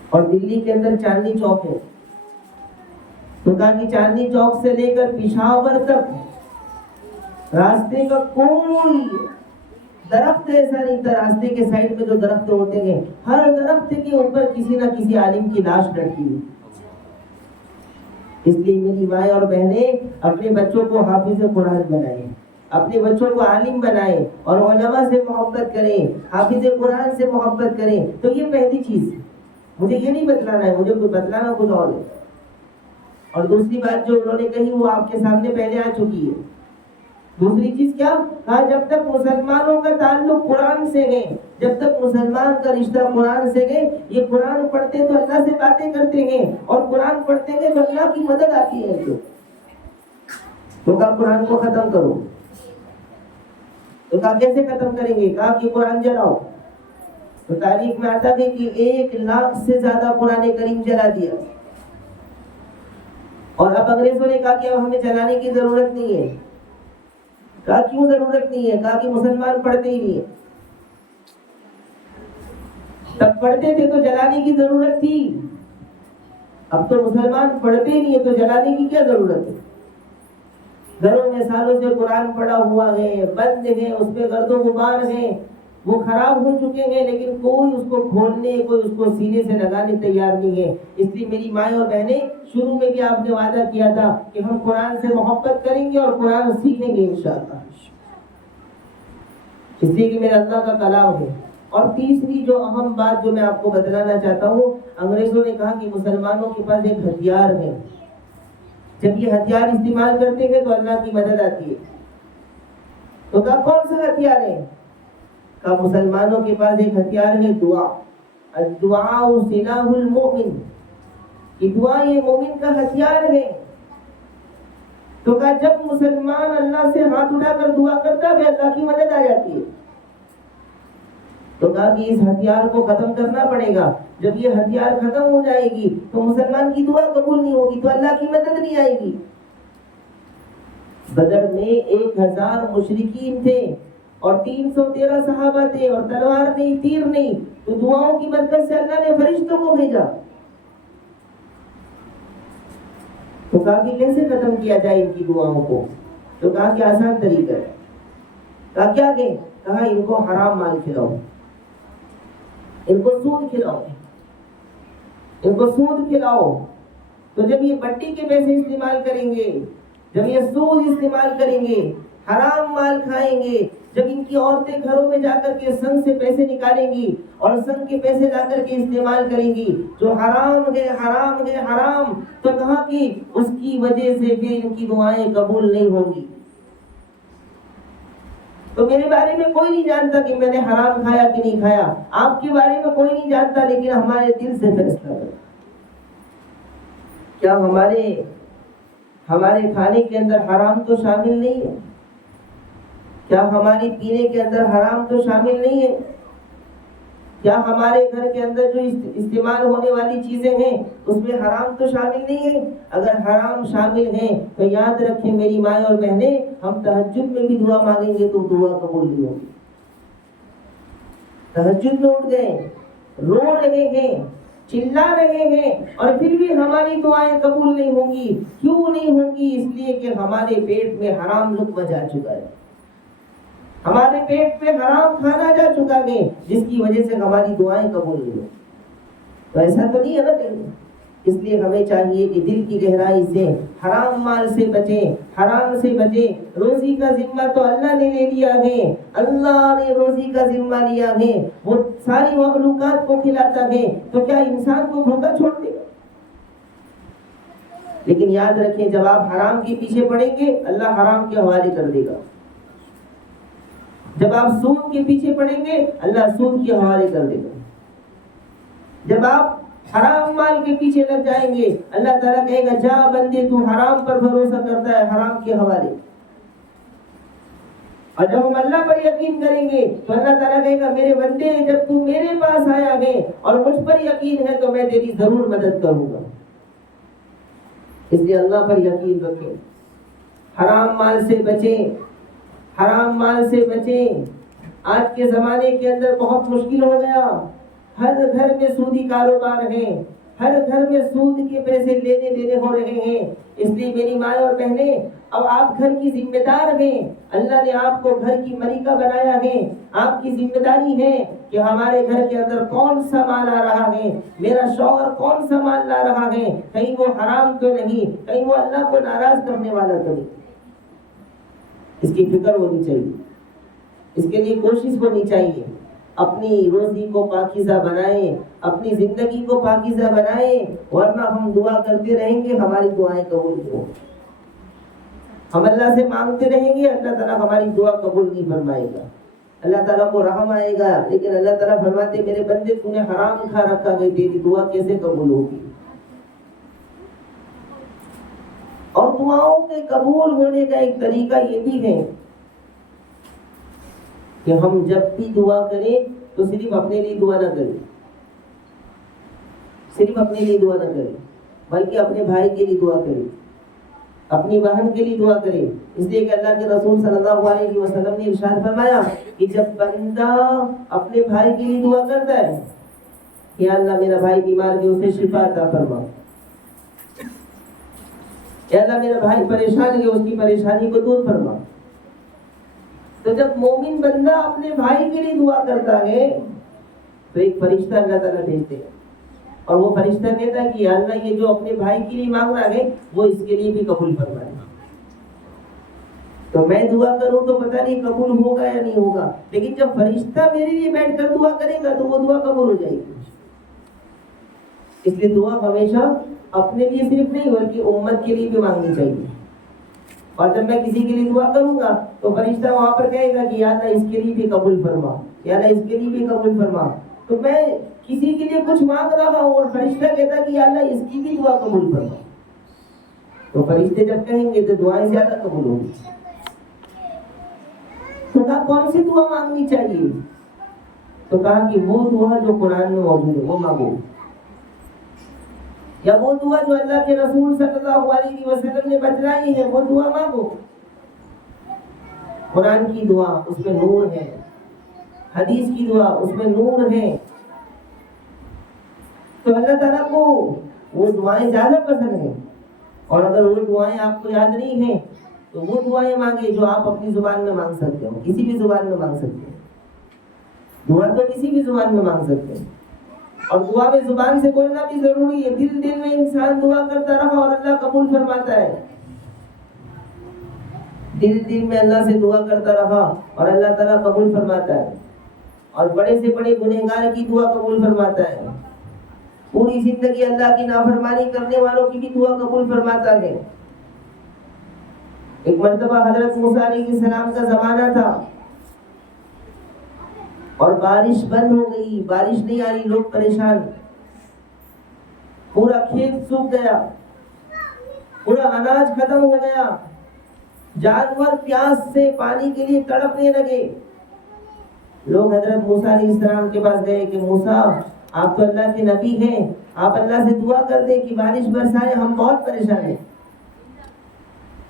اور دلی کے اندر چاندنی چوک ہے، تو کہا کہ چاندنی چوک سے لے کر پشاور تک راستے کا کوئی درخت ایسا نہیں تھا، راستے کے سائڈ میں جو درخت ہوتے ہیں ہر درخت کے اوپر کسی نہ کسی عالم کی لاش لٹکی ہوئی۔ اس لیے میری مائیں اور بہنیں اپنے بچوں کو حافظ قرآن بنائیں، اپنے بچوں کو عالم بنائیں اور علماء سے محبت کریں، حافظ قرآن سے محبت کریں۔ تو یہ پہلی چیز، مجھے یہ نہیں بتلانا ہے، مجھے کوئی بتلانا کچھ اور ہے۔ اور دوسری بات جو انہوں نے کہی وہ آپ کے سامنے پہلے آ چکی ہے۔ دوسری چیز کیا کہا؟ جب تک مسلمانوں کا تعلق قرآن سے ہے، جب تک مسلمان کا رشتہ قرآن سے ہے، یہ قرآن پڑھتے تو اللہ سے باتیں کرتے ہیں اور قرآن پڑھتے ہیں تو اللہ کی مدد آتی ہے۔ تو کہا قرآن کو ختم کرو۔ تو کہا کیسے ختم کریں گے؟ کہا کہ قرآن جلاؤ۔ تو تاریخ میں آتا ہے کہ 1 لاکھ سے زیادہ قرآن کریم جلا دیا۔ اور اب انگریزوں نے کہا کہ اب ہمیں جلانے کی ضرورت نہیں ہے۔ کہا کیوں ضرورت نہیں ہے؟ کہا کہ مسلمان پڑھتے ہی نہیں ہے۔ تب پڑھتے تھے تو جلانے کی ضرورت تھی، اب تو مسلمان پڑھتے ہی نہیں ہے تو جلانے کی کیا ضرورت ہے؟ گھروں میں سالوں سے قرآن پڑھا ہوا ہے، بند ہے، اس پہ گرد و غبار ہے، وہ خراب ہو چکے ہیں، لیکن کوئی اس کو کھولنے، کوئی اس کو سینے سے لگانے تیار نہیں ہے۔ اس لیے میری مائیں اور بہنیں، شروع میں بھی آپ نے وعدہ کیا تھا کہ ہم قرآن سے محبت کریں گے اور قرآن سیکھیں گے انشاءاللہ، اس لیے کہ میرا اللہ کا کلام ہے۔ اور تیسری جو اہم بات جو میں آپ کو بتلانا چاہتا ہوں، انگریزوں نے کہا کہ مسلمانوں کے پاس ایک ہتھیار ہے، جب یہ ہتھیار استعمال کرتے ہیں تو اللہ کی مدد آتی ہے۔ تو کہا کون سا ہتھیار ہے؟ کہ مسلمانوں کے پاس ایک ہتھیار ہے، دعا۔ الدعاء سلاح المؤمن، کہ دعا یہ مومن کا ہتھیار ہے۔ تو کہا جب مسلمان اللہ سے ہاتھ اٹھا کر دعا کرتا ہے اللہ کی مدد آ جاتی ہے۔ تو کہا کہ اس ہتھیار کو ختم کرنا پڑے گا، جب یہ ہتھیار ختم ہو جائے گی تو مسلمان کی دعا قبول نہیں ہوگی، تو اللہ کی مدد نہیں آئے گی۔ بدر میں 1000 مشرکین تھے اور 313 صحابہ تھے، اور تلوار نہیں، تیر نہیں، تو دعاؤں کی برکت سے اللہ نے فرشتوں کو بھیجا۔ تو کہا کہ کیسے ختم کیا جائے ان کی دعاؤں کو؟ تو کہا کہ آسان طریقہ ہے۔ کہا کیا کہ کہا ان کو حرام مال کھلاؤ، ان کو سود کھلاؤ، ان کو سود کھلاؤ۔ تو جب یہ بٹی کے پیسے استعمال کریں گے، جب یہ سود استعمال کریں گے، حرام مال کھائیں گے، جب ان کی عورتیں گھروں میں جا کر کے سنگ سے پیسے نکالیں گی اور سنگ کے پیسے لا کر کے استعمال کریں گی، جو حرام ہے حرام ہے حرام، تو کہا کہ اس کی وجہ سے پھر ان کی دعائیں قبول نہیں ہوں گی۔ تو میرے بارے میں کوئی نہیں جانتا کہ میں نے حرام کھایا کہ نہیں کھایا، آپ کے بارے میں کوئی نہیں جانتا، لیکن ہمارے دل سے فیصلہ کریں۔ کیا ہمارے کھانے کے اندر حرام تو شامل نہیں ہے؟ کیا ہماری پینے کے اندر حرام تو شامل نہیں ہے؟ کیا ہمارے گھر کے اندر جو استعمال ہونے والی چیزیں ہیں اس میں حرام تو شامل نہیں ہے؟ اگر حرام شامل ہیں تو یاد رکھیں میری مائیں اور بہنیں، ہم تہجد میں بھی دعا مانگیں گے تو دعا قبول نہیں ہوگی۔ تہجد میں اٹھ گئے، رو رہے ہیں، چلا رہے ہیں، اور پھر بھی ہماری دعائیں قبول نہیں ہوں گی۔ کیوں نہیں ہوں گی؟ اس لیے کہ ہمارے پیٹ میں حرام لقمہ جا چکا ہے، ہمارے پیٹ میں حرام کھانا جا چکا ہے، جس کی وجہ سے ہماری دعائیں قبول نہیں ہوں۔ تو ایسا تو نہیں ہے نا کہیں. اس لیے ہمیں چاہیے کہ دل کی گہرائی سے حرام مال سے بچیں، حرام سے بچیں. روزی کا ذمہ تو اللہ نے لے لیا ہے، اللہ نے روزی کا ذمہ لیا ہے. وہ ساری مخلوقات کو کھلاتا ہے، تو کیا انسان کو بھوکا چھوڑ دے گا؟ لیکن یاد رکھیں جب آپ حرام کے پیچھے پڑیں گے اللہ حرام کے حوالے کر دے گا. جب آپ سود کے پیچھے پڑیں گے اللہ سود کے حوالے کر دے گا. جب آپ حرام مال کے پیچھے لگ جائیں گے اللہ تعالیٰ کہے گا جا بندے تو حرام پر بھروسہ کرتا ہے، حرام کے حوالے. اور جب ہم اللہ پر یقین کریں گے تو اللہ تعالیٰ کہے گا میرے بندے جب تو میرے پاس آیا ہے اور مجھ پر یقین ہے تو میں تیری ضرور مدد کروں گا. اس لیے اللہ پر یقین رکھیں، حرام مال سے بچیں، حرام مال سے بچیں. آج کے زمانے کے اندر بہت مشکل ہو گیا، ہر گھر میں سودی کاروبار ہیں، ہر گھر میں سود کے پیسے لینے دینے ہو رہے ہیں. اس لیے میری ماں اور بہنیں اب آپ گھر کی ذمہ دار ہیں. اللہ نے آپ کو گھر کی ملکہ بنایا ہے. آپ کی ذمہ داری ہے کہ ہمارے گھر کے اندر کون سا مال آ رہا ہے، میرا شوہر کون سا مال لا رہا ہے، کہیں وہ حرام تو نہیں، کہیں وہ اللہ کو ناراض کرنے والا تو نہیں. اس کی فکر ہونی چاہیے، اس کے لیے کوشش ہونی چاہیے. اپنی روزی کو پاکیزہ بنائیں، اپنی زندگی کو پاکیزہ بنائیں، ورنہ ہم دعا کرتے رہیں گے ہماری دعائیں قبول ہوں. ہم اللہ سے مانگتے رہیں گے اللہ تعالیٰ ہماری دعا قبول نہیں فرمائے گا. اللہ تعالیٰ کو رحم آئے گا لیکن اللہ تعالیٰ فرماتے میرے بندے تو نے حرام کھا رکھا ہے، تیری دعا کیسے قبول ہوگی؟ اور دعاؤں کے قبول ہونے کا ایک طریقہ یہ بھی ہے کہ ہم جب بھی دعا کریں تو صرف اپنے لیے دعا نہ کریں، صرف اپنے لیے دعا نہ کریں بلکہ اپنے بھائی کے لیے دعا کریں، اپنی بہن کے لیے دعا کریں. اس لیے کہ اللہ کے رسول صلی اللہ علیہ وسلم نے ارشاد فرمایا کہ جب بندہ اپنے بھائی کے لیے دعا کرتا ہے کہ اللہ میرا بھائی بیمار ہے اسے شفا عطا فرما، یا اللہ میرا بھائی پریشان ہے اس کی پریشانی کو دور فرما. تو جب مومن بندہ اپنے بھائی کے لیے دعا کرتا ہے تو ایک فرشتہ اللہ تعالیٰ بھیجتے ہیں اور وہ فرشتہ کہتا ہے کہ یا اللہ یہ جو اپنے بھائی کے لیے مانگ رہا ہے وہ اس کے لیے بھی قبول فرمائے. تو میں دعا کروں تو پتہ نہیں قبول ہوگا یا نہیں ہوگا، لیکن جب فرشتہ میرے لیے بیٹھ کر دعا کرے گا تو وہ دعا قبول ہو جائے گی. اس لیے دعا ہمیشہ اپنے لیے صرف نہیں بلکہ امت کے لیے بھی مانگنی چاہیے. اور جب میں کسی کے لیے دعا کروں گا تو فرشتہ وہاں پر کہے گا کہ یا اللہ اس کے لیے بھی قبول فرما، یا اللہ اس کے لیے بھی قبول فرما. تو میں کسی کے لیے کچھ مانگ رہا ہوں اور فرشتہ کہتا کہ یا اللہ اس کی بھی دعا قبول فرما، تو فرشتے جب کہیں گے تو دعائیں زیادہ قبول ہوں گی. تو کہا کون سی دعا مانگنی چاہیے؟ تو کہا کہ وہ دعا جو قرآن میں موجود ہے وہ مانگو، یا وہ دعا جو اللہ کے رسول صلی اللہ علیہ وسلم نے بتلائی ہے وہ دعا مانگو. قرآن کی دعا اس میں نور ہے، حدیث کی دعا اس میں نور ہے. تو اللہ تعالیٰ کو وہ دعائیں زیادہ پسند ہیں. اور اگر وہ دعائیں آپ کو یاد نہیں ہیں تو وہ دعائیں مانگے جو آپ اپنی زبان میں مانگ سکتے ہو، کسی بھی زبان میں مانگ سکتے ہیں. دعا تو کسی بھی زبان میں مانگ سکتے ہیں، اور دعا میں زبان سے بولنا بھی ضروری ہے. دل دل میں انسان دعا کرتا رہا اور اللہ قبول فرماتا ہے. دل دل میں اللہ سے دعا کرتا رہا اور اللہ تعالیٰ قبول فرماتا ہے. اور بڑے سے بڑے گنہگار کی دعا قبول فرماتا ہے. پوری زندگی اللہ کی نافرمانی کرنے والوں کی بھی دعا قبول فرماتا ہے. ایک مرتبہ حضرت موسیٰ علیہ السلام کا زمانہ تھا اور بارش بند ہو گئی، بارش نہیں آ رہی، لوگ پریشان، پورا کھیت سوکھ گیا، پورا اناج ختم ہو گیا، جانور پیاس سے پانی کے لیے تڑپنے لگے. لوگ حضرت موسیٰ علیہ السلام کے پاس گئے کہ موسیٰ آپ تو اللہ کے نبی ہیں، آپ اللہ سے دعا کر دیں کہ بارش برسائے، ہم بہت پریشان ہیں.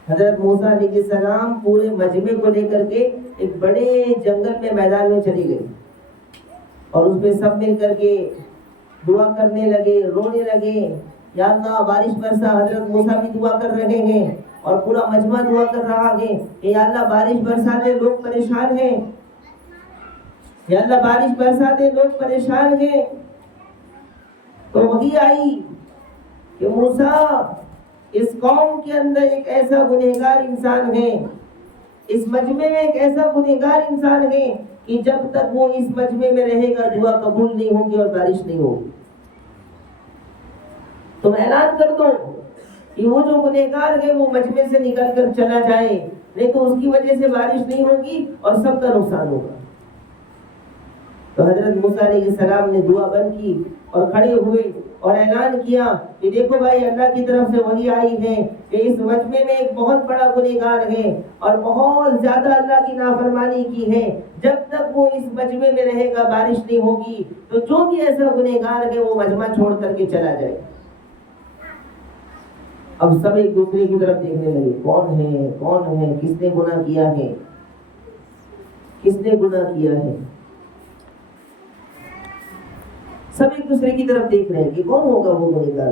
حضرت موسیٰ علیہ السلام پورے مجمع کو لے کر کے ایک بڑے جنگل میں میدان میں چلی گئی اور اس میں سب مل کر کے دعا کرنے لگے، رونے لگے، یا اللہ بارش برسا. حضرت موسیٰ بھی دعا کر رہے ہیں اور پورا مجمع دعا کر رہا ہے کہ یا اللہ بارش برسا دے، لوگ پریشان ہیں، یا اللہ بارش برسا دے، لوگ پریشان ہیں. تو وہی آئی کہ موسیٰ اس قوم کے اندر ایک ایسا گنہگار انسان ہے، اس مجمع میں ایک ایسا گنہگار انسان ہے کہ جب تک وہ اس مجمع میں رہے گا دعا قبول نہیں ہوگی اور بارش نہیں ہوگی۔ تم اعلان کر دو کہ وہ جو گنہگار ہے وہ مجمع سے نکل کر چلا جائے، نہیں تو اس کی وجہ سے بارش نہیں ہوگی اور سب کا نقصان ہوگا۔ تو حضرت موسیٰ علیہ السلام نے دعا بند کی اور کھڑے ہوئے اور اعلان کیا کہ دیکھو بھائی، اللہ کی طرف سے وحی آئی ہے کہ اس مجمع میں ایک بہت بڑا گنہگار ہے اور بہت زیادہ اللہ کی نافرمانی کی ہے، جب تک وہ اس مجمع میں رہے گا بارش نہیں ہوگی، تو جو بھی ایسا گنہگار ہے وہ مجمع چھوڑ کر کے چلا جائے۔ اب سب ایک دوسرے کی طرف دیکھنے لگے، کون ہے، کس نے گناہ کیا ہے، کس نے گناہ کیا ہے۔ سب ایک دوسرے کی طرف دیکھ رہے ہیں کہ کون ہوگا وہ گنہگار،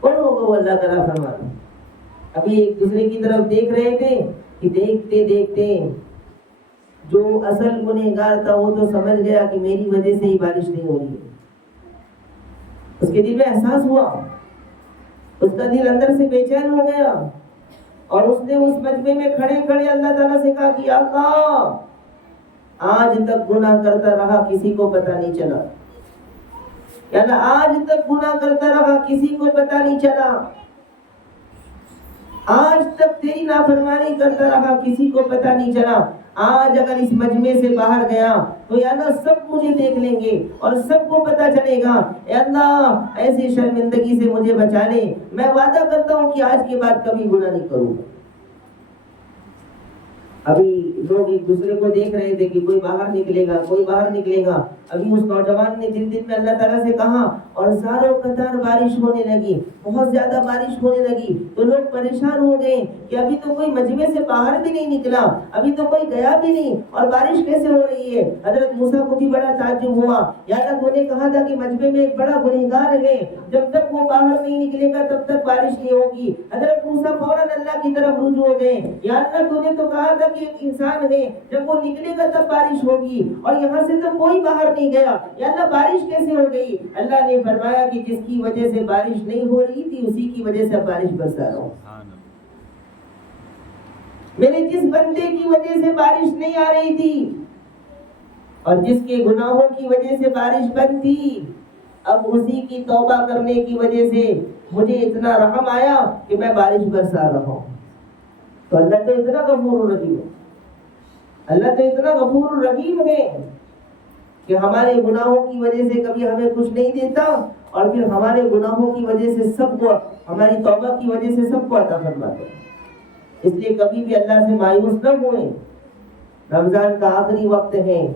کون ہوگا وہ اللہ کا نافرمان۔ ابھی ایک دوسرے کی طرف دیکھ رہے تھے کہ دیکھتے دیکھتے جو اصل گنہگار تھا وہ تو سمجھ گیا کہ میری وجہ سے ہی بارش نہیں ہو رہی ہے۔ اس کے دل میں احساس ہوا، اس کا دل اندر سے بے چین ہو گیا اور اس نے اس مجمع میں کھڑے کھڑے اللہ تعالیٰ سے کہا کہ اللہ، آج تک گناہ کرتا رہا کسی کو پتہ نہیں چلا، یا اللہ آج تک گناہ کرتا رہا کسی کو پتہ نہیں چلا، آج تک تیری نافرمانی کرتا رہا کسی کو پتہ نہیں چلا، آج اگر اس مجمع سے باہر گیا تو یا اللہ سب مجھے دیکھ لیں گے اور سب کو پتہ چلے گا، اے اللہ ایسی شرمندگی سے مجھے بچا لے، میں وعدہ کرتا ہوں کہ آج کے بعد کبھی گناہ نہیں کروں گا۔ ابھی لوگ ایک دوسرے کو دیکھ رہے تھے کہ کوئی باہر نکلے گا، کوئی باہر نکلے گا۔ ابھی اس نوجوان نے دل میں اللہ تعالیٰ سے کہا اور زاروں قطار بارش ہونے لگی، بہت زیادہ بارش ہونے لگی، تو لوگ پریشان ہو گئے کہ ابھی تو کوئی مجمع سے باہر بھی نہیں نکلا، ابھی تو کوئی گیا بھی نہیں اور بارش کیسے ہو رہی ہے۔ حضرت موسیٰ کو بھی بڑا تعجب ہوا، یا اللہ تو نے کہا تھا کہ مجمع میں ایک بڑا گنہگار ہے، جب تک وہ باہر نہیں نکلے گا تب تک بارش نہیں ہوگی۔ حضرت موسیٰ فوراً اللہ کی طرف رجوع ہو گئے، یا اللہ تو نے تو کہا تھا کہ ایک انسان ہے، جب وہ نکلے گا تب بارش ہوگی اور یہاں سے تو کوئی باہر نہیں گیا، یا اللہ بارش کیسے ہو گئی؟ اللہ نے فرمایا کہ جس کی وجہ سے بارش نہیں ہو رہی تھی اسی کی وجہ سے بارش برسا رہا ہوں۔ میرے جس بندے کی وجہ سے بارش نہیں آ رہی تھی اور جس کے گناہوں کی وجہ سے بارش بند تھی، اب اسی کی توبہ کرنے کی وجہ سے مجھے اتنا رحم آیا کہ میں بارش برسا رہا ہوں۔ تو اللہ تو اتنا غفور الرحیم ہے، اللہ تو اتنا غفور الرحیم ہے کہ ہمارے گناہوں کی وجہ سے کبھی ہمیں کچھ نہیں دیتا اور پھر ہمارے گناہوں کی وجہ سے سب کو، ہماری توبہ کی وجہ سے سب کو عطا فرماتا ہے۔ اس لیے کبھی بھی اللہ سے مایوس نہ ہوئیں۔ رمضان کا آخری وقت ہے،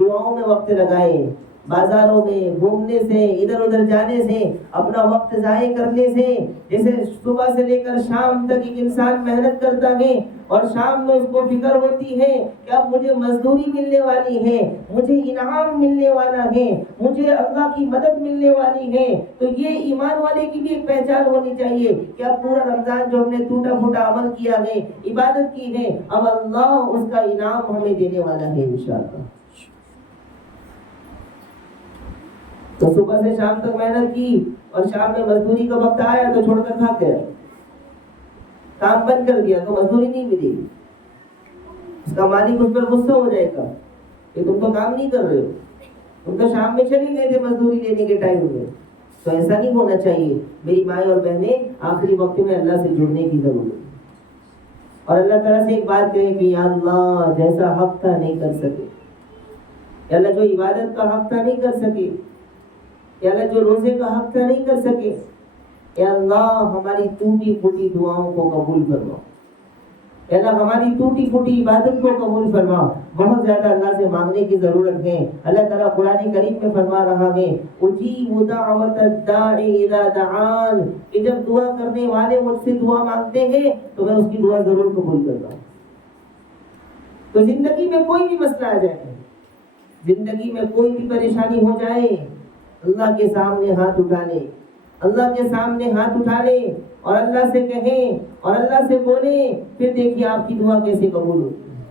دعاؤں میں وقت لگائیں، بازاروں میں گھومنے سے، ادھر ادھر جانے سے، اپنا وقت ضائع کرنے سے، جیسے صبح سے لے کر شام تک ایک انسان محنت کرتا ہے اور شام میں اس کو فکر ہوتی ہے کہ اب مجھے مزدوری ملنے والی ہے، مجھے انعام ملنے والا ہے، مجھے اللہ کی مدد ملنے والی ہے، تو یہ ایمان والے کی بھی ایک پہچان ہونی چاہیے کہ اب پورا رمضان جو ہم نے ٹوٹا پھوٹا عمل کیا ہے، عبادت کی ہے، اب اللہ اس کا انعام ہمیں دینے والا ہے انشاءاللہ۔ تو صبح سے شام تک محنت کی اور شام میں مزدوری کا وقت آیا تو چھوڑ کر بھاگ گیا، کام بند کر دیا تو مزدوری نہیں ملے گی، اس کا مالک اس پر غصہ ہو جائے گا کہ تم تو کام نہیں کر رہے ہو، تم تو شام میں چلی گئے تھے مزدوری لینے کے ٹائم میں۔ تو ایسا نہیں ہونا چاہیے میری مائیں اور بہنیں، آخری وقت میں اللہ سے جڑنے کی ضرورت ہے اور اللہ تعالیٰ سے ایک بات کہے کہ یا اللہ جیسا حق تھا نہیں کر سکے، یا اللہ جو عبادت کا حق تھا نہیں کر سکے، یا اللہ جو روزے کا حق تھا نہیں کر سکے، اے اللہ ہماری ٹوٹی پھوٹی دعاؤں کو قبول فرما، اے اللہ ہماری ٹوٹی پھوٹی عبادت کو قبول فرما۔ بہت زیادہ اللہ سے مانگنے کی ضرورت ہے۔ اللہ تعالیٰ قرآن کریم میں فرما رہا ہے اجیب دعوت الداعی اذا دعان، کہ جب دعا کرنے والے مجھ سے دعا مانگتے ہیں تو میں اس کی دعا ضرور قبول کرتا ہوں۔ تو زندگی میں کوئی بھی مسئلہ آ جائے، زندگی میں کوئی بھی پریشانی ہو جائے، اللہ کے سامنے ہاتھ اٹھا لے، اللہ کے سامنے ہاتھ اٹھا لے اور اللہ سے کہیں اور اللہ سے بولیں، پھر دیکھیے آپ کی دعا کیسے قبول ہوتی ہے،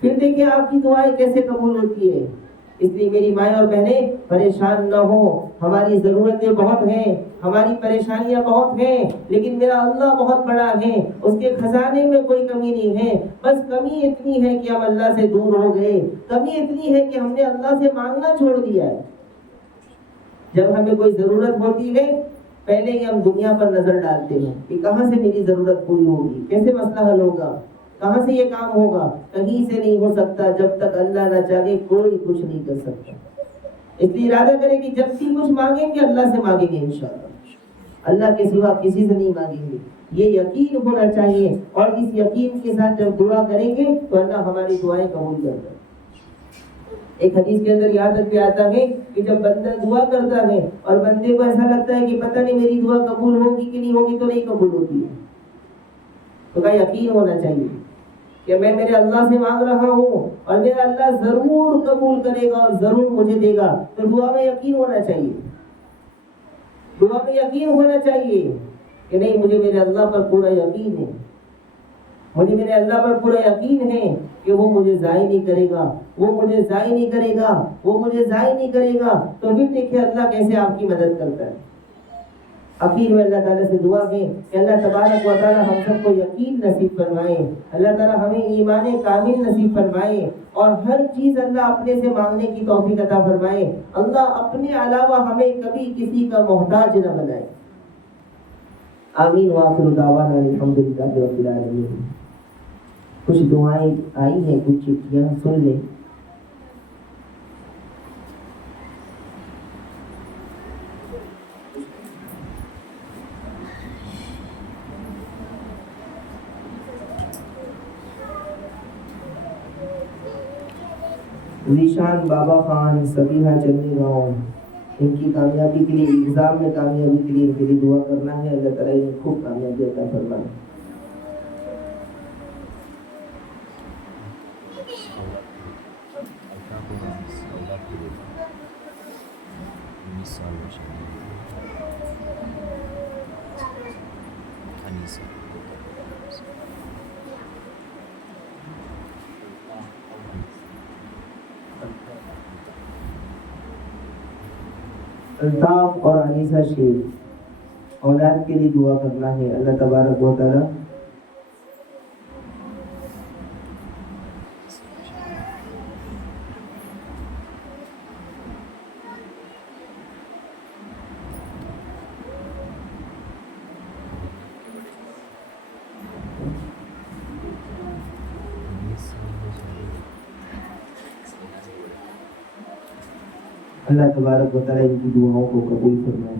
پھر دیکھیے آپ کی دعائیں کیسے قبول ہوتی ہے۔ اس لیے میری مائیں اور بہنیں پریشان نہ ہو. ہماری ضرورتیں بہت ہیں, ہماری پریشانیاں بہت ہیں, لیکن میرا اللہ بہت بڑا ہے, اس کے خزانے میں کوئی کمی نہیں ہے. بس کمی اتنی ہے کہ ہم اللہ سے دور ہو گئے, کمی اتنی ہے کہ ہم نے اللہ سے مانگنا چھوڑ دیا ہے. جب ہمیں کوئی ضرورت ہوتی ہے پہلے ہی ہم دنیا پر نظر ڈالتے ہیں کہ کہاں سے میری ضرورت پوری ہوگی, کیسے مسئلہ حل ہوگا, کہاں سے یہ کام ہوگا. کہیں سے نہیں ہو سکتا جب تک اللہ نہ چاہے, کوئی کچھ نہیں کر سکتا. اس لیے ارادہ کریں کہ جب بھی کچھ مانگیں گے اللہ سے مانگیں گے انشاءاللہ, اللہ کے سوا کسی سے نہیں مانگیں گے. یہ یقین ہونا چاہیے, اور اس یقین کے ساتھ جب دعا کریں گے تو اللہ ہماری دعائیں قبول کرتا ہے. ایک حدیث کے اندر یہاں تک بھی آتا ہے کہ جب بندہ دعا کرتا ہے اور بندے کو ایسا لگتا ہے کہ پتہ نہیں میری دعا قبول ہوگی کہ نہیں ہوگی, تو نہیں قبول ہوتی ہے. تو کا یقین ہونا چاہیے کہ میں میرے اللہ سے مانگ رہا ہوں اور میرا اللہ ضرور قبول کرے گا اور ضرور مجھے دے گا. تو دعا میں یقین ہونا چاہیے, دعا میں یقین ہونا چاہیے کہ نہیں, مجھے میرے اللہ پر پورا یقین ہے, مجھے میرے اللہ پر پورا یقین ہے کہ وہ مجھے ضائع نہیں کرے گا, وہ مجھے ضائع نہیں کرے گا, وہ مجھے ضائع نہیں کرے گا. تو پھر دیکھیں اللہ کیسے آپ کی مدد کرتا ہے. اخیر میں اللہ تعالیٰ سے دعا کی کہ اللہ تبارک و تعالیٰ ہم سب کو یقین نصیب فرمائے, اللہ تعالیٰ ہمیں ایمان کامل نصیب فرمائے, اور ہر چیز اللہ اپنے سے مانگنے کی توفیق عطا فرمائے. اللہ اپنے علاوہ ہمیں کبھی کسی کا محتاج نہ بنائے. آمین. وآخر دعوانا الحمدللہ رب العالمین. کچھ دعائیں آئی ہیں, کچھ چٹھیاں سن لیں. ذیشان بابا خان, سبیحہ چندی گاؤں, ان کی کامیابی کے لیے, ایگزام میں کامیابی کے لیے ان کے لیے دعا کرنا ہے. اللہ تعالیٰ انہیں خوب کامیابی عطا فرمائے. الطاف اور انیسہ شیخ, اولاد کے لیے دعا کرنا ہے. اللہ تبارک و تعالیٰ اللہ تبارک و تعالیٰ ان کی دعاؤں کو قبول فرمائے.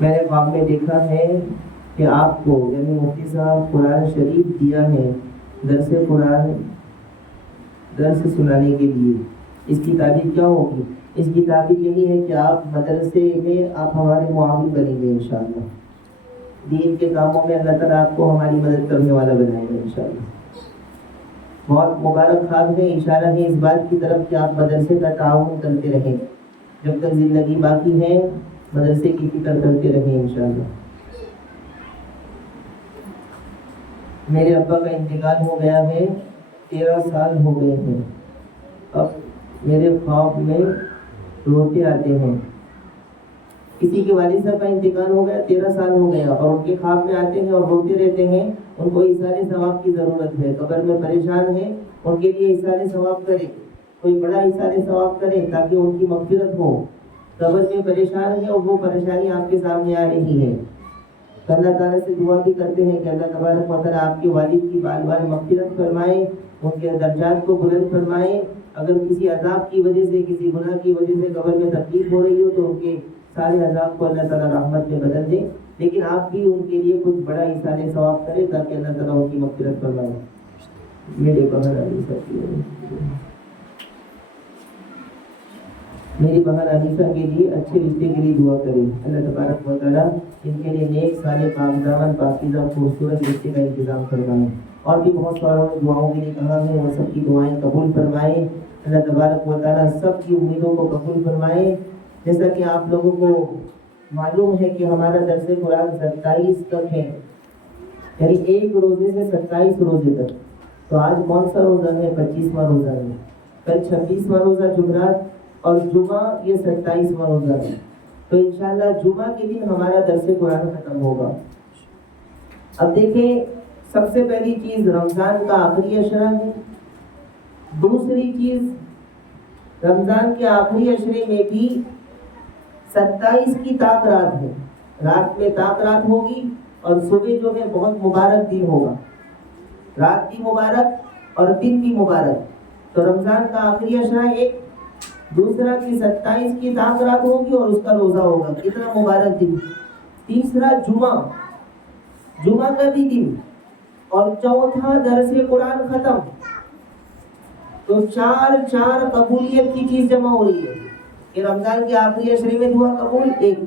میں نے خواب میں دیکھا ہے کہ آپ کو یعنی مفتی صاحب قرآن شریف دیا ہے درس قرآن, درس سنانے کے لیے. اس کی تعبیر کیا ہوگی؟ اس کی تعبیر یہی ہے کہ آپ مدرسے میں آپ ہمارے معاون بنیں گے انشاءاللہ. دین کے کاموں میں اللہ تعالیٰ آپ کو ہماری مدد کرنے والا بنائے گا انشاءاللہ. بہت مبارک خواب ہے. اشارہ ہے اس بات کی طرف کہ آپ مدرسے کا تعاون کرتے رہیں, جب تک زندگی باقی ہے مدرسے کی فکر کرتے رہیں انشاءاللہ. میرے ابا کا انتقال ہو گیا ہے, 13 سال ہو گئے ہیں. اب میرے خواب میں روتے آتے ہیں. کسی کے والد صاحب کا انتقال ہو گیا, 13 سال ہو گیا, اور ان کے خواب میں آتے ہیں اور روتے رہتے ہیں. ان کو ایثار ثواب کی ضرورت ہے, قبر میں پریشان ہیں, ان کے لیے ایثار ثواب کرے, کوئی بڑا ایثار ثواب کرے تاکہ ان کی مغفرت ہو. قبر میں پریشان ہے اور وہ پریشانی آپ کے سامنے آ رہی ہے. اللہ تعالیٰ سے دعا بھی کرتے ہیں کہ اللہ تبارک و تعالیٰ آپ کے والد کی بار بار مغفرت فرمائے, ان کے درجات کو بلند فرمائے. اگر کسی عذاب کی وجہ سے, کسی گناہ کی وجہ سے قبر میں تکلیف ہو رہی ہو تو ان کے سارے عذاب کو اللہ تعالیٰ رحمت میں بدل دے. لیکن آپ بھی ان کے لیے کچھ بڑا ایثار ثواب کریں تاکہ اللہ تعالیٰ ان کی مغفرت فرمائے. میرے بہن میری بہن انیسہ کے لیے اچھے رشتے کے لیے دعا کریں. اللہ تبارک و تعالیٰ ان کے لیے نیک صالح کامزامن پاکیزہ خوبصورت رشتے کا انتظام فرمائیں. اور بھی بہت ساروں نے دعاؤں کے لیے کہا ہے، وہ سب کی دعائیں قبول فرمائے۔ اللہ تبارک و تعالیٰ سب کی امیدوں کو قبول فرمائے۔ جیسا کہ آپ لوگوں کو معلوم ہے کہ ہمارا درس قرآن 27 تک ہے، یعنی ایک روزے سے 27 روزے تک۔ تو آج کون سا روزہ ہے؟ 25واں روزہ ہے، کل 26واں روزہ جمعرات، اور جمعہ یہ 27واں روزہ ہے۔ تو انشاءاللہ جمعہ کے دن ہمارا درس قرآن ختم ہوگا۔ اب دیکھیں، سب سے پہلی چیز رمضان کا آخری عشرہ ہے۔ دوسری چیز رمضان کے آخری عشرے میں بھی 27 کی تاک رات ہے، رات میں تاک رات ہوگی، اور صبح جو ہے بہت مبارک دن ہوگا، رات بھی مبارک اور دن بھی مبارک۔ تو رمضان کا آخری عشرہ ایک، دوسرا کہ 27 کی تاک رات ہوگی اور اس کا روزہ ہوگا، کتنا مبارک دن۔ تیسرا جمعہ کا بھی دن، اور چوتھا درس قرآن ختم۔ تو چار قبولیت کی چیز جمع ہو رہی ہے کہ رمضان کے آخری عشرے میں دعا قبول، ایک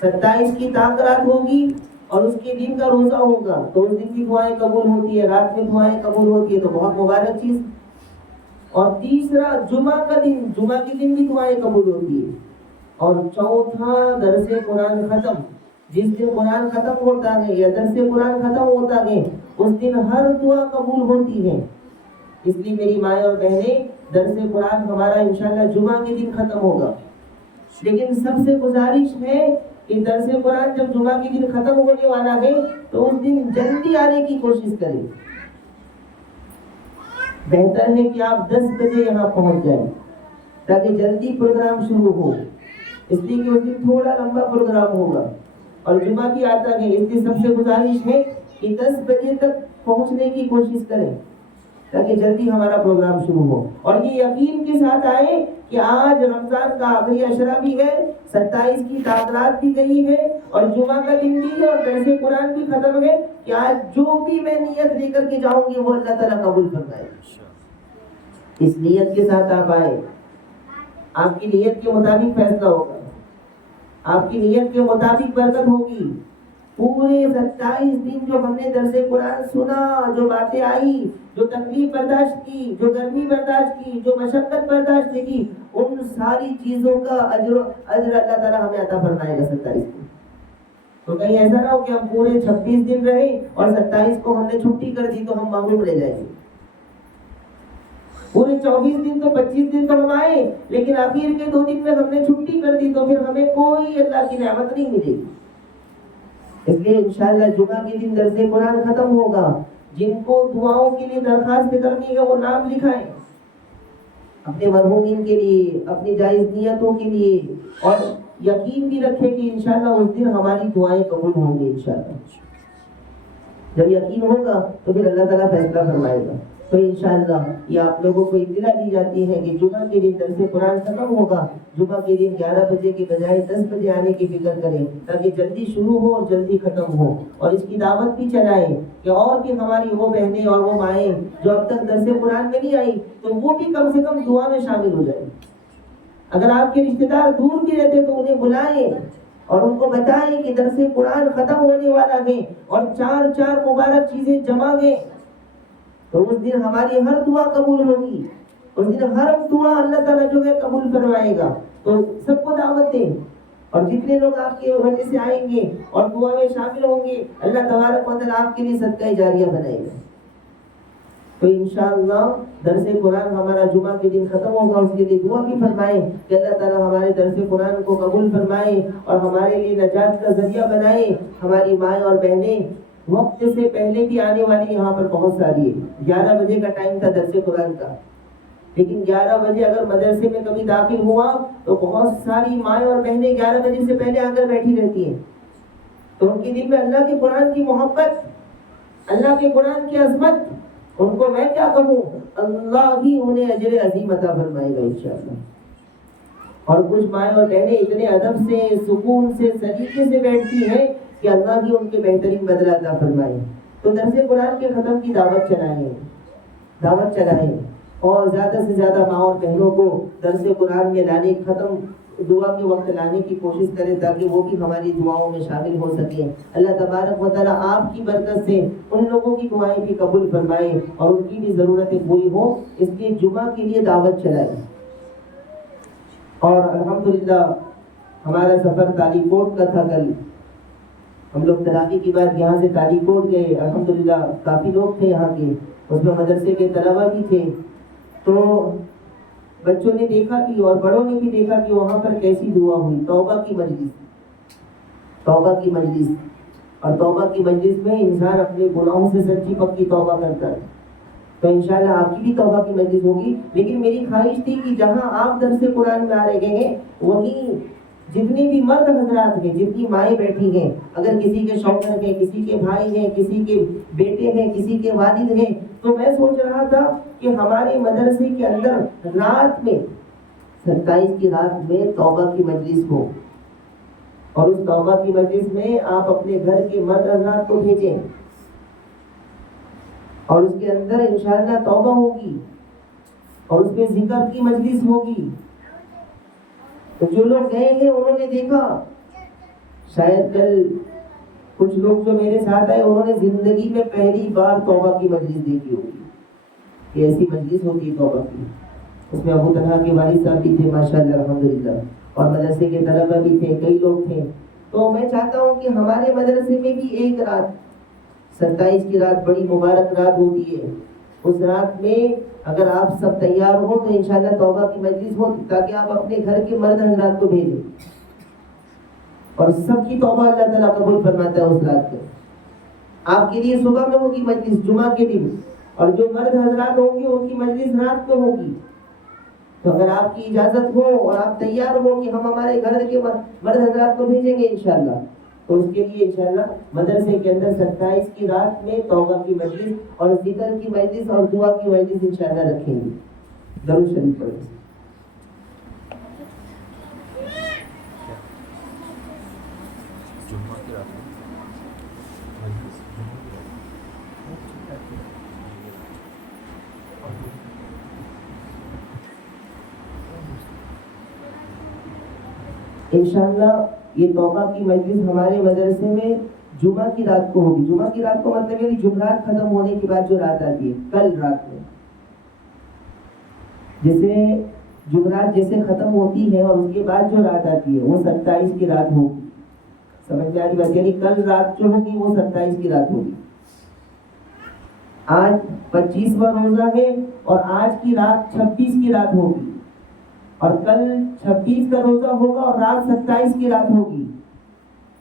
27 کی تاک رات ہوگی اور اس کے دن کا روزہ ہوگا، تو اس دن کی دعائیں قبول ہوتی ہے، رات میں دعائیں قبول ہوتی ہے، تو بہت مبارک چیز۔ اور تیسرا جمعہ کا دن، جمعہ کے دن بھی دعائیں قبول ہوتی ہے۔ اور چوتھا درس قرآن ختم، جس دن قرآن ختم ہوتا ہے یا درس قرآن ختم ہوتا ہے اس دن ہر دعا قبول ہوتی ہے۔ اس لیے میری مائیں اور بہنیں، درس قرآن ہمارا انشاءاللہ جمعہ کے دن ختم ہوگا، لیکن سب سے گزارش ہے کہ درس قرآن جب جمعہ کے دن ختم ہونے والا ہے تو اس دن جلدی آنے کی کوشش کریں۔ بہتر ہے کہ آپ 10 بجے یہاں پہنچ جائیں تاکہ جلدی پروگرام شروع ہو، اس لیے کہ اس دن تھوڑا لمبا پروگرام ہوگا اور جمعہ بھی آتا ہے۔ اس لیے سب سے گزارش ہے کہ 10 بجے تک پہنچنے کی کوشش کریں تاکہ جلدی ہمارا پروگرام شروع ہو۔ اور یہ یقین کے ساتھ آئے کہ آج رمضان کا آخری عشرہ بھی ہے، 27 کی تاک رات بھی گئی ہے، اور جمعہ کا دن بھی ہے، اور درس قرآن بھی ختم ہے، کہ آج جو بھی میں نیت لے کر کے جاؤں گی وہ اللہ تعالیٰ قبول فرمائے۔ اس نیت کے ساتھ آپ آئے، آپ کی نیت کے مطابق فیصلہ ہوگا، آپ کی نیت کے مطابق برکت ہوگی۔ پورے 27 دن جو ہم نے درس قرآن سنا، جو باتیں آئی، جو تکلیف برداشت کی، جو گرمی برداشت کی، جو مشقت برداشت کی، ان ساری چیزوں کا اجر اللہ تعالیٰ ہمیں عطا فرمائے گا 27 دن۔ تو کہیں ایسا نہ ہو کہ ہم پورے 26 دن رہے اور 27 کو ہم نے چھٹی کر دی تو ہم معلوم رہ جائیں گے۔ پورے 24 دن تو 25 دن تو ہم آئے، لیکن آخر کے 2 دن میں ہم نے چھٹی کر دی تو پھر ہمیں کوئی اللہ کی نعمت نہیں ملے گی۔ اس لیے انشاءاللہ جمعہ کے دن درس قرآن ختم ہوگا۔ جن کو دعاؤں کے لیے درخواست کرنی ہے وہ نام لکھائیں، اپنے مرحومین کے لیے، اپنی جائز نیتوں کے لیے، اور یقین بھی رکھیں کہ انشاءاللہ اس دن ہماری دعائیں قبول ہوں گی انشاءاللہ۔ جب یقین ہوگا تو پھر اللہ تعالیٰ فیصلہ فرمائے گا۔ تو انشاءاللہ یہ آپ لوگوں کو اطلاع دی جاتی ہے کہ جمعہ کے دن درس قرآن ختم ہوگا، جمعہ کے دن 11 بجے کے بجائے 10 بجے آنے کی فکر کریں تاکہ جلدی شروع ہو اور جلدی ختم ہو، اور اس کی دعوت بھی چلائیں کہ اور بھی ہماری وہ بہنیں اور وہ مائیں جو اب تک درس قرآن میں نہیں آئی تو وہ بھی کم سے کم دعا میں شامل ہو جائیں۔ اگر آپ کے رشتہ دار دور بھی رہتے تو انہیں بلائیں اور ان کو بتائیں کہ درس قرآن ختم ہونے والا ہے اور 4 مبارک چیزیں جمع ہیں، تو اس دن ہماری ہر دعا قبول ہوگی، اس دن ہر دعا اللہ تعالیٰ جو ہے قبول کروائے گا۔ تو سب کو دعوت دیں، اور جتنے لوگ آپ کی وجہ سے آئیں گے اور دعا میں شامل ہوں گے اللہ تبارک و تعالیٰ آپ کے لیے صدقہ جاریہ بنائے گا۔ تو انشاءاللہ درس قرآن ہمارا جمعہ کے دن ختم ہوگا، اس کے لیے دعا بھی فرمائیں کہ اللہ تعالیٰ ہمارے درس قرآن کو قبول فرمائے اور ہمارے لیے نجات کا ذریعہ بنائے۔ ہماری مائیں اور بہنیں وقت سے پہلے بھی آنے والی یہاں پر بہت ساری ہے۔ 11 بجے کا ٹائم تھا درس قرآن کا، لیکن 11 بجے اگر مدرسے میں کبھی داخل ہوا تو بہت ساری مائیں اور بہنیں 11 بجے سے پہلے آ کر بیٹھی رہتی ہیں، تو ان کے دل میں اللہ کے قرآن کی محبت، اللہ کے قرآن کی عظمت، ان کو میں کیا کہوں، اللہ ہی انہیں اجر عظیم عطا فرمائے گا انشاءاللہ۔ اور کچھ مائیں اور بہنیں اتنے ادب سے، سکون سے، سلیقے سے بیٹھتی ہیں کہ اللہ ہی ان کے بہترین بدلہ عطا فرمائے۔ تو درس قرآن کے ختم کی دعوت چلائیں اور زیادہ سے زیادہ ماں اور بہنوں کو درس قرآن میں لانے، ختم دعا کے وقت لانے کی کوشش کریں تاکہ وہ بھی ہماری دعاؤں میں شامل ہو سکیں. اللہ تبارک و تعالیٰ آپ کی برکت سے ان لوگوں کی دعائیں بھی قبول فرمائے اور ان کی بھی ضرورتیں پوری ہوں. اس لیے جمعہ کے لیے دعوت چلائیں. اور الحمدللہ ہمارا سفر تالی کوٹ کا تھا. کل ہم لوگ تراویح کے بعد یہاں سے تالی کوٹ گئے. الحمدللہ کافی لوگ تھے یہاں کے, اس میں مدرسے کے طلبہ بھی تھے. تو بچوں نے دیکھا کہ اور بڑوں نے بھی دیکھا کہ وہاں پر کیسی دعا ہوئی. توبہ کی مجلس, توبہ کی مجلس. اور توبہ کی مجلس میں انسان اپنے گناہوں سے سچی پکی توبہ کرتا ہے. تو انشاءاللہ آپ کی بھی توبہ کی مجلس ہوگی. لیکن میری خواہش تھی کہ جہاں آپ درس قرآن میں آ رہے ہیں وہیں جتنے بھی مرد حضرات ہیں, جتنی مائیں بیٹھی ہیں, اگر کسی کے شوہر ہیں, کسی کے بھائی ہیں, کسی کے بیٹے ہیں, کسی کے والد ہیں, تو میں سوچ رہا تھا کہ ہمارے مدرسے کے اندر رات میں 27 کی رات میں توبہ کی مجلس ہو. اور اس توبہ کی مجلس میں آپ اپنے گھر کے مرد حضرات کو بھیجیں اور اس کے اندر انشاءاللہ توبہ ہوگی اور اس میں ذکر کی مجلس ہوگی. تو جو لوگ گئے ہیں انہوں نے دیکھا, شاید کل کچھ لوگ جو میرے ساتھ آئے انہوں نے زندگی میں پہلی بار توبہ کی مجلس دیکھی ہوگی. یہ ایسی مجلس ہوتی ہے توبہ کی. اس میں ابو طلحہ کے والد صاحب بھی تھے ماشاءاللہ الحمدللہ, اور مدرسے کے طلبہ بھی تھے, کئی لوگ تھے. تو میں چاہتا ہوں کہ ہمارے مدرسے میں بھی ایک رات 27 کی رات بڑی مبارک رات ہوتی ہے. اس رات میں اگر آپ سب تیار ہو تو انشاءاللہ توبہ کی مجلس ہو, تاکہ آپ اپنے گھر کے مرد حضرات کو بھیجیں اور سب کی توبہ اللہ تعالیٰ قبول فرماتا ہے اس رات کو. آپ کے لیے صبح میں ہوگی مجلس جمعہ کے دن, اور جو مرد حضرات ہوں گے ان کی مجلس رات کو ہوگی. تو اگر آپ کی اجازت ہو اور آپ تیار ہو کہ ہم ہمارے گھر کے مرد حضرات کو بھیجیں گے انشاءاللہ, تو اس کے لیے انشاءاللہ مدرسے کے اندر 27 کی رات میں توبہ کی مجلس اور ذکر کی مجلس اور دعا کی مجلس انشاءاللہ رکھیں گے. درود شریف پڑھیں. انشاءاللہ یہ توبہ کی مجلس ہمارے مدرسے میں جمعہ کی رات کو ہوگی. جمعہ کی رات کو مطلب ہے جمعرات ختم ہونے کے بعد جو رات آتی ہے, کل رات میں جیسے جمعرات جیسے ختم ہوتی ہے اور اس کے بعد جو رات آتی ہے وہ 27 کی رات ہوگی. سمجھ میں آ رہی بات؟ یعنی کل رات جو ہوگی وہ 27 کی رات ہوگی. آج 25واں روزہ ہے اور آج کی رات 26 کی رات ہوگی, اور کل 26 کا روزہ ہوگا اور رات 27 کی رات ہوگی.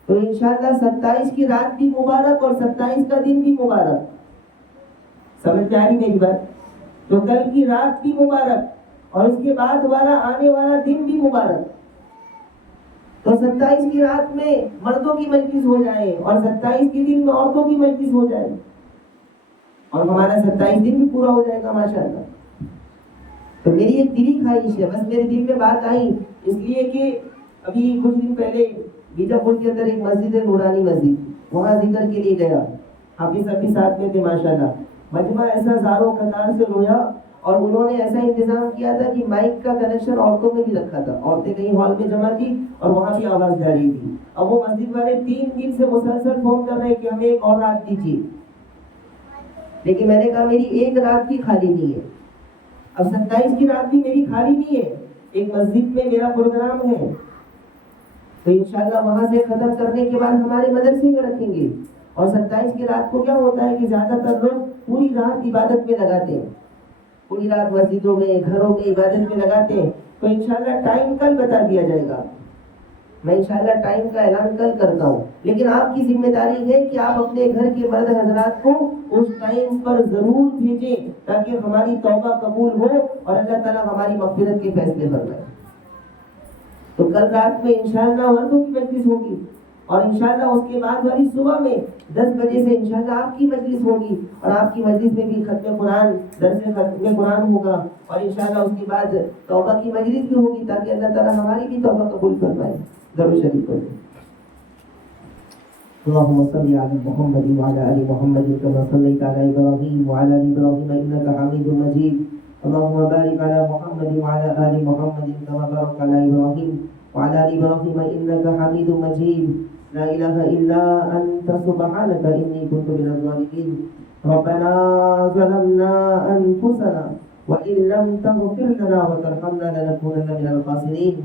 تو انشاءاللہ 27 کی رات بھی مبارک اور 27 کا دن بھی مبارک. سمجھ میں آ رہی میری بات؟ تو کل کی رات بھی مبارک اور اس کے بعد والا آنے والا دن بھی مبارک. تو 27 کی رات میں مردوں کی مجلس ہو جائے اور 27 کے دن میں عورتوں کی مجلس ہو جائے, اور ہمارا 27 دن بھی پورا ہو جائے گا ماشاءاللہ. تو میری ایک دلی خواہش ہے, بس میرے دل میں بات آئی اس لیے کہ ابھی کچھ دن پہلے بیجاپور کے اندر ایک مسجد ہے, نورانی مسجد, وہاں ذکر کے لیے گیا. حافظ صاحب بھی ساتھ میں تھے ماشاءاللہ. مجمع ایسا زاروں قطار سے رویا, اور انہوں نے ایسا انتظام کیا تھا کہ مائک کا کنیکشن عورتوں میں بھی رکھا تھا. عورتیں کہیں ہال میں جمع تھی اور وہاں بھی آواز جا رہی تھی. اب وہ مسجد والے 3 دن سے مسلسل فون کر رہے ہیں کہ ہمیں ایک اور رات دیجیے, لیکن میں نے کہا میری ایک رات بھی خالی نہیں ہے. اب 27 کی رات بھی میری خالی نہیں ہے, ایک مسجد میں میرا پروگرام ہے, تو انشاءاللہ وہاں سے ختم کرنے کے بعد ہمارے مدرسے میں رکھیں گے. اور 27 کی رات کو کیا ہوتا ہے کہ زیادہ تر لوگ پوری رات عبادت میں لگاتے ہیں, پوری رات مسجدوں میں گھروں میں عبادت میں لگاتے ہیں. تو انشاءاللہ ٹائم کل بتا دیا جائے گا, میں انشاءاللہ ٹائم کا اعلان کل کرتا ہوں. لیکن آپ کی ذمہ داری ہے کہ آپ اپنے گھر کے مرد حضرات کو اس ٹائم پر ضرور بھیجیں تاکہ ہماری توبہ قبول ہو اور اللہ تعالیٰ ہماری مغفرت کے فیصلے فرمائے. تو کل رات میں انشاءاللہ مردوں کی مجلس ہوگی, اور انشاءاللہ اس کے بعد والی صبح میں 10 بجے سے انشاءاللہ آپ کی مجلس ہوگی, اور آپ کی مجلس میں بھی ختم قرآن, درس ختم قرآن ہوگا, اور انشاءاللہ اس کے بعد توبہ کی مجلس بھی ہوگی تاکہ اللہ تعالیٰ ہماری بھی توبہ قبول فرمائے. درود شریف پڑھیں. اللهم صل على محمد وعلى ال محمد كما صليت على ابراهيم وعلى ال ابراهيم انك حميد مجيد. اللهم بارك على محمد وعلى ال محمد كما باركت على ابراهيم وعلى آل إبراهيم إنك حميد مجيد لا إله إلا أنت سبحانك إني كنت من الظالمين ربنا ظلمنا أنفسنا وإن لم تغفر لنا وترحمنا لنكونن من الخاسرين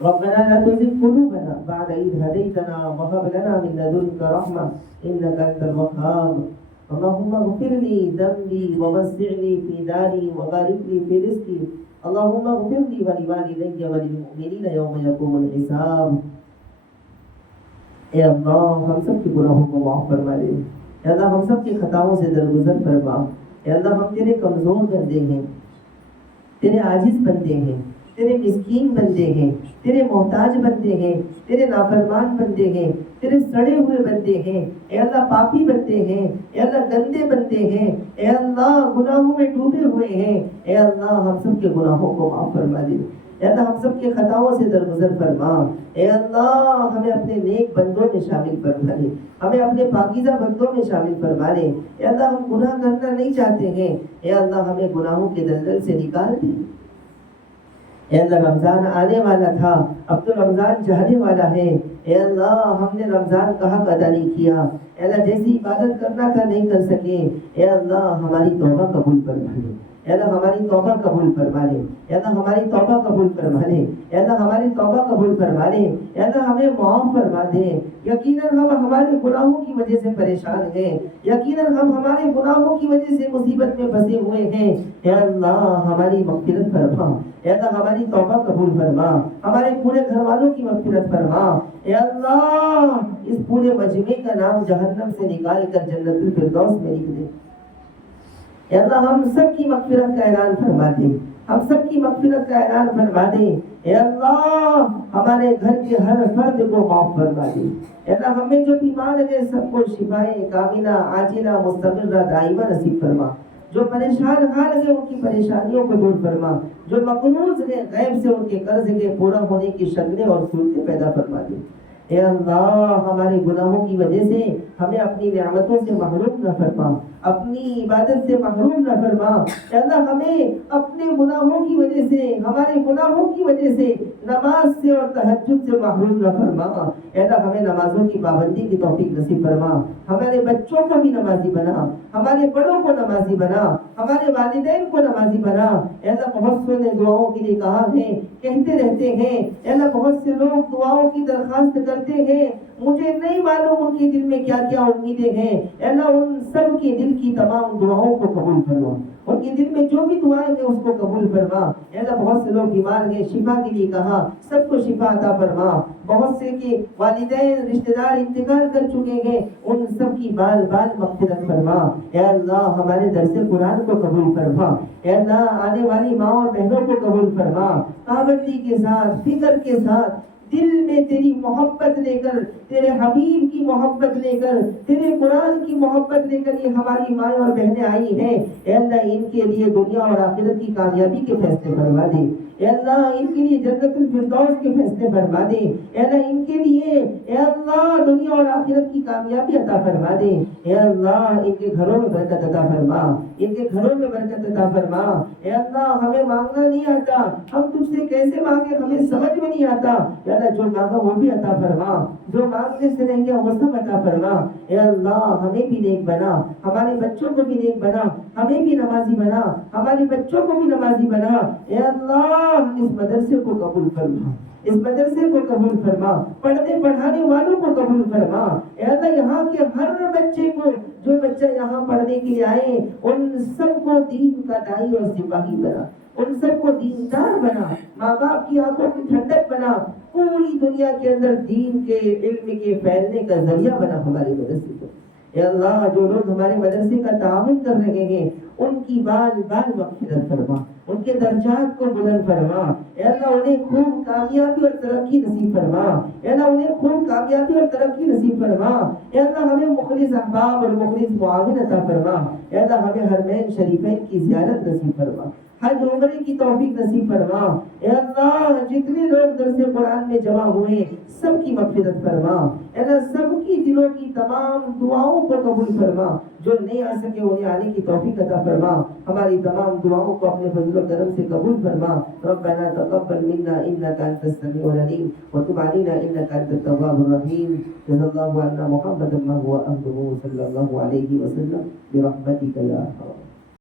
ربنا لا تزغ قلوبنا بعد إذ هديتنا وهب لنا من لدنك رحمة إنك أنت الوهاب اللهم اغفر لي ذنبي ووسع لي في داري وبارك لي في رزقي اللهم اغفر لي ولوالدي وللمؤمنين يوم يقوم الحساب اے اللہ ہم سب کے گناہوں کو معاف فرما دے اے اللہ ہم سب کی خطاؤں سے درگزر فرما اے اللہ ہم تیرے کمزور بندے ہیں تیرے عاجز بندے ہیں تیرے مسکین بندے ہیں تیرے محتاج بندے ہیں تیرے نافرمان بندے ہیں تیرے سڑے ہوئے بندے ہیں اے اللہ پاپی بندے ہیں اے اللہ گندے بندے ہیں اے اللہ گناہوں میں ڈوبے ہوئے ہیں اے اللہ ہم سب کے گناہوں کو معاف فرما دے اے اللہ ہم سب کے خطاؤں سے درگزر فرما اے اللہ ہمیں اپنے نیک بندوں میں شامل فرما لے ہمیں اپنے پاکیزہ بندوں میں شامل فرما لے اے اللہ ہم گناہ کرنا نہیں چاہتے ہیں اے اللہ ہمیں گناہوں کے دلدل سے نکال دے اے اللہ رمضان آنے والا تھا اب تو رمضان جانے والا ہے اے اللہ ہم نے رمضان کا حق ادا نہیں کیا اے اللہ جیسی عبادت کرنا تھا نہیں کر سکے اے اللہ ہماری توبہ قبول فرما لے اے اللہ ہماری توبہ قبول فرما لے اے اللہ ہماری توبہ قبول فرما لے اے اللہ ہماری توبہ قبول فرما لے اے اللہ ہمیں معاف فرما دے یقیناً ہم ہمارے گناہوں کی وجہ سے پریشان ہیں یقیناً ہم ہمارے گناہوں کی وجہ سے مصیبت میں پھنسے ہوئے ہیں اے اللہ ہماری مغفرت فرما اے اللہ ہماری توبہ قبول فرما ہمارے پورے گھر والوں کی مغفرت فرما اے اللہ اس پورے مجمع کا نام جہنم سے نکال کر جنت الفردوس میں لکھ دے اے اللہ ہم سب کی مغفرت کا اعلان فرما دے ہم سب کی مغفرت کا اعلان فرما دے اے اللہ ہمارے گھر کے ہر فرد کو معاف فرما دے اے اللہ ہمیں جو بیمار ہے سب کو شفائے کاملہ عاجلہ مستمرہ دائمہ نصیب فرما جو پریشان حال ہے ان کی پریشانیوں کو دور فرما جو مقروض ہے غیب سے ان کے قرض کے پورا ہونے کی شکلیں اور صورتیں پیدا فرما دے اے اللہ ہمارے گناہوں کی وجہ سے ہمیں اپنی نعمتوں سے محروم نہ فرما اپنی عبادت سے محروم نہ فرما اے اللہ ہمیں اپنے گناہوں کی وجہ سے ہمارے گناہوں کی وجہ سے نماز سے اور تہجد سے محروم نہ فرما اے اللہ ہمیں نمازوں کی پابندی کی توفیق نصیب فرما ہمارے بچوں کو بھی نمازی بنا ہمارے بڑوں کو نمازی بنا ہمارے والدین کو نمازی بنا اے اللہ بہت سے نے دعاؤں کے لیے کہا ہے کہتے رہتے ہیں اے اللہ بہت سے لوگ دعاؤں کی درخواست کرتے ہیں مجھے نہیں معلوم ان کے دل میں کیا کیا امیدیں ہیں اے اللہ ان سب کے دل کی تمام دعاؤں کو قبول فرما ان کے دل میں جو بھی دعائیں ہیں اس کو قبول فرما اے اللہ بہت سے لوگ بیمار ہیں شفا کے لیے کہا سب کو شفا عطا فرما بہت سے کے والدین رشتہ دار انتقال کر چکے ہیں ان سب کی بال بال مغفرت فرما اے اللہ ہمارے درس قرآن کو قبول فرما اے اللہ آنے والی ماں اور بہنوں کو قبول فرما پابندی کے ساتھ فکر کے ساتھ دل میں تیری محبت لے کر تیرے حبیب کی محبت لے کر تیرے قرآن کی محبت لے کر یہ ہماری مائیں اور بہنیں آئی ہیں اے اللہ ان کے لیے دنیا اور آخرت کی کامیابی کے فیصلے فرما دے اے اللہ ان کے لیے جنت الفردوس کے فیصلے فرما دے اے اللہ ان کے لیے اے اللہ دنیا اور آخرت کی کامیابی عطا فرما دے اے اللہ ان کے گھروں میں برکت عطا فرما ان کے گھروں میں برکت عطا فرما اے اللہ ہمیں مانگنا نہیں آتا ہم تجھ سے کیسے مانگے ہمیں سمجھ میں نہیں آتا اے اللہ جو مانگا وہ بھی عطا فرما جو مانگنے سے رہیں گے وہ سب عطا فرما اے اللہ ہمیں بھی نیک بنا ہمارے بچوں کو بھی نیک بنا ہمیں بھی نمازی بنا ہمارے بچوں کو بھی نمازی بنا اے اللہ اس مدرسے کو قبول فرما اس مدرسے کو قبول فرما پڑھنے پڑھانے والوں کو قبول فرما اے اللہ یہاں کے ہر بچے کو جو بچہ یہاں پڑھنے کے لیے آئے ان سب کو دین کا داعی اور سپاہی بنا ان سب کو دیندار بنا ماں باپ کی آنکھوں کی ٹھنڈک بنا پوری دنیا کے اندر دین کے علم کے پھیلنے کا ذریعہ بنا ہمارے مدرسے کو اے اللہ جو لوگ ہمارے مدرسے کا تعاون کر رہے ہیں ان کی بال بال مغفرت فرما ان کے درجات کو بلند فرما اے اللہ انہیں خوب کامیابی اور ترقی نصیب فرما اے اللہ انہیں خوب کامیابی اور ترقی نصیب فرما اے اللہ ہمیں مخلص احباب اور مخلص معاون عطا فرما اے اللہ ہمیں حرمین شریفین کی زیارت نصیب فرما حج عمرے کی توفیق نصیب فرما. اے اللہ جتنے لوگ درس قرآن میں جمع ہوئے سب کی مغفرت فرما. اے اللہ سب کی دلوں کی تمام دعاؤں کو قبول فرما. جو نہیں آ سکے انہیں آنے کی توفیق عطا فرما. ہماری تمام دعاؤں کو اپنے فضل و کرم سے قبول فرما. ربنا تقبل منا انك انت السميع العليم وتب علينا انك انت التواب الرحيم. جزا الله عنا محمد ما هو اهله صلى الله عليه وسلم برحمتك يا ارحم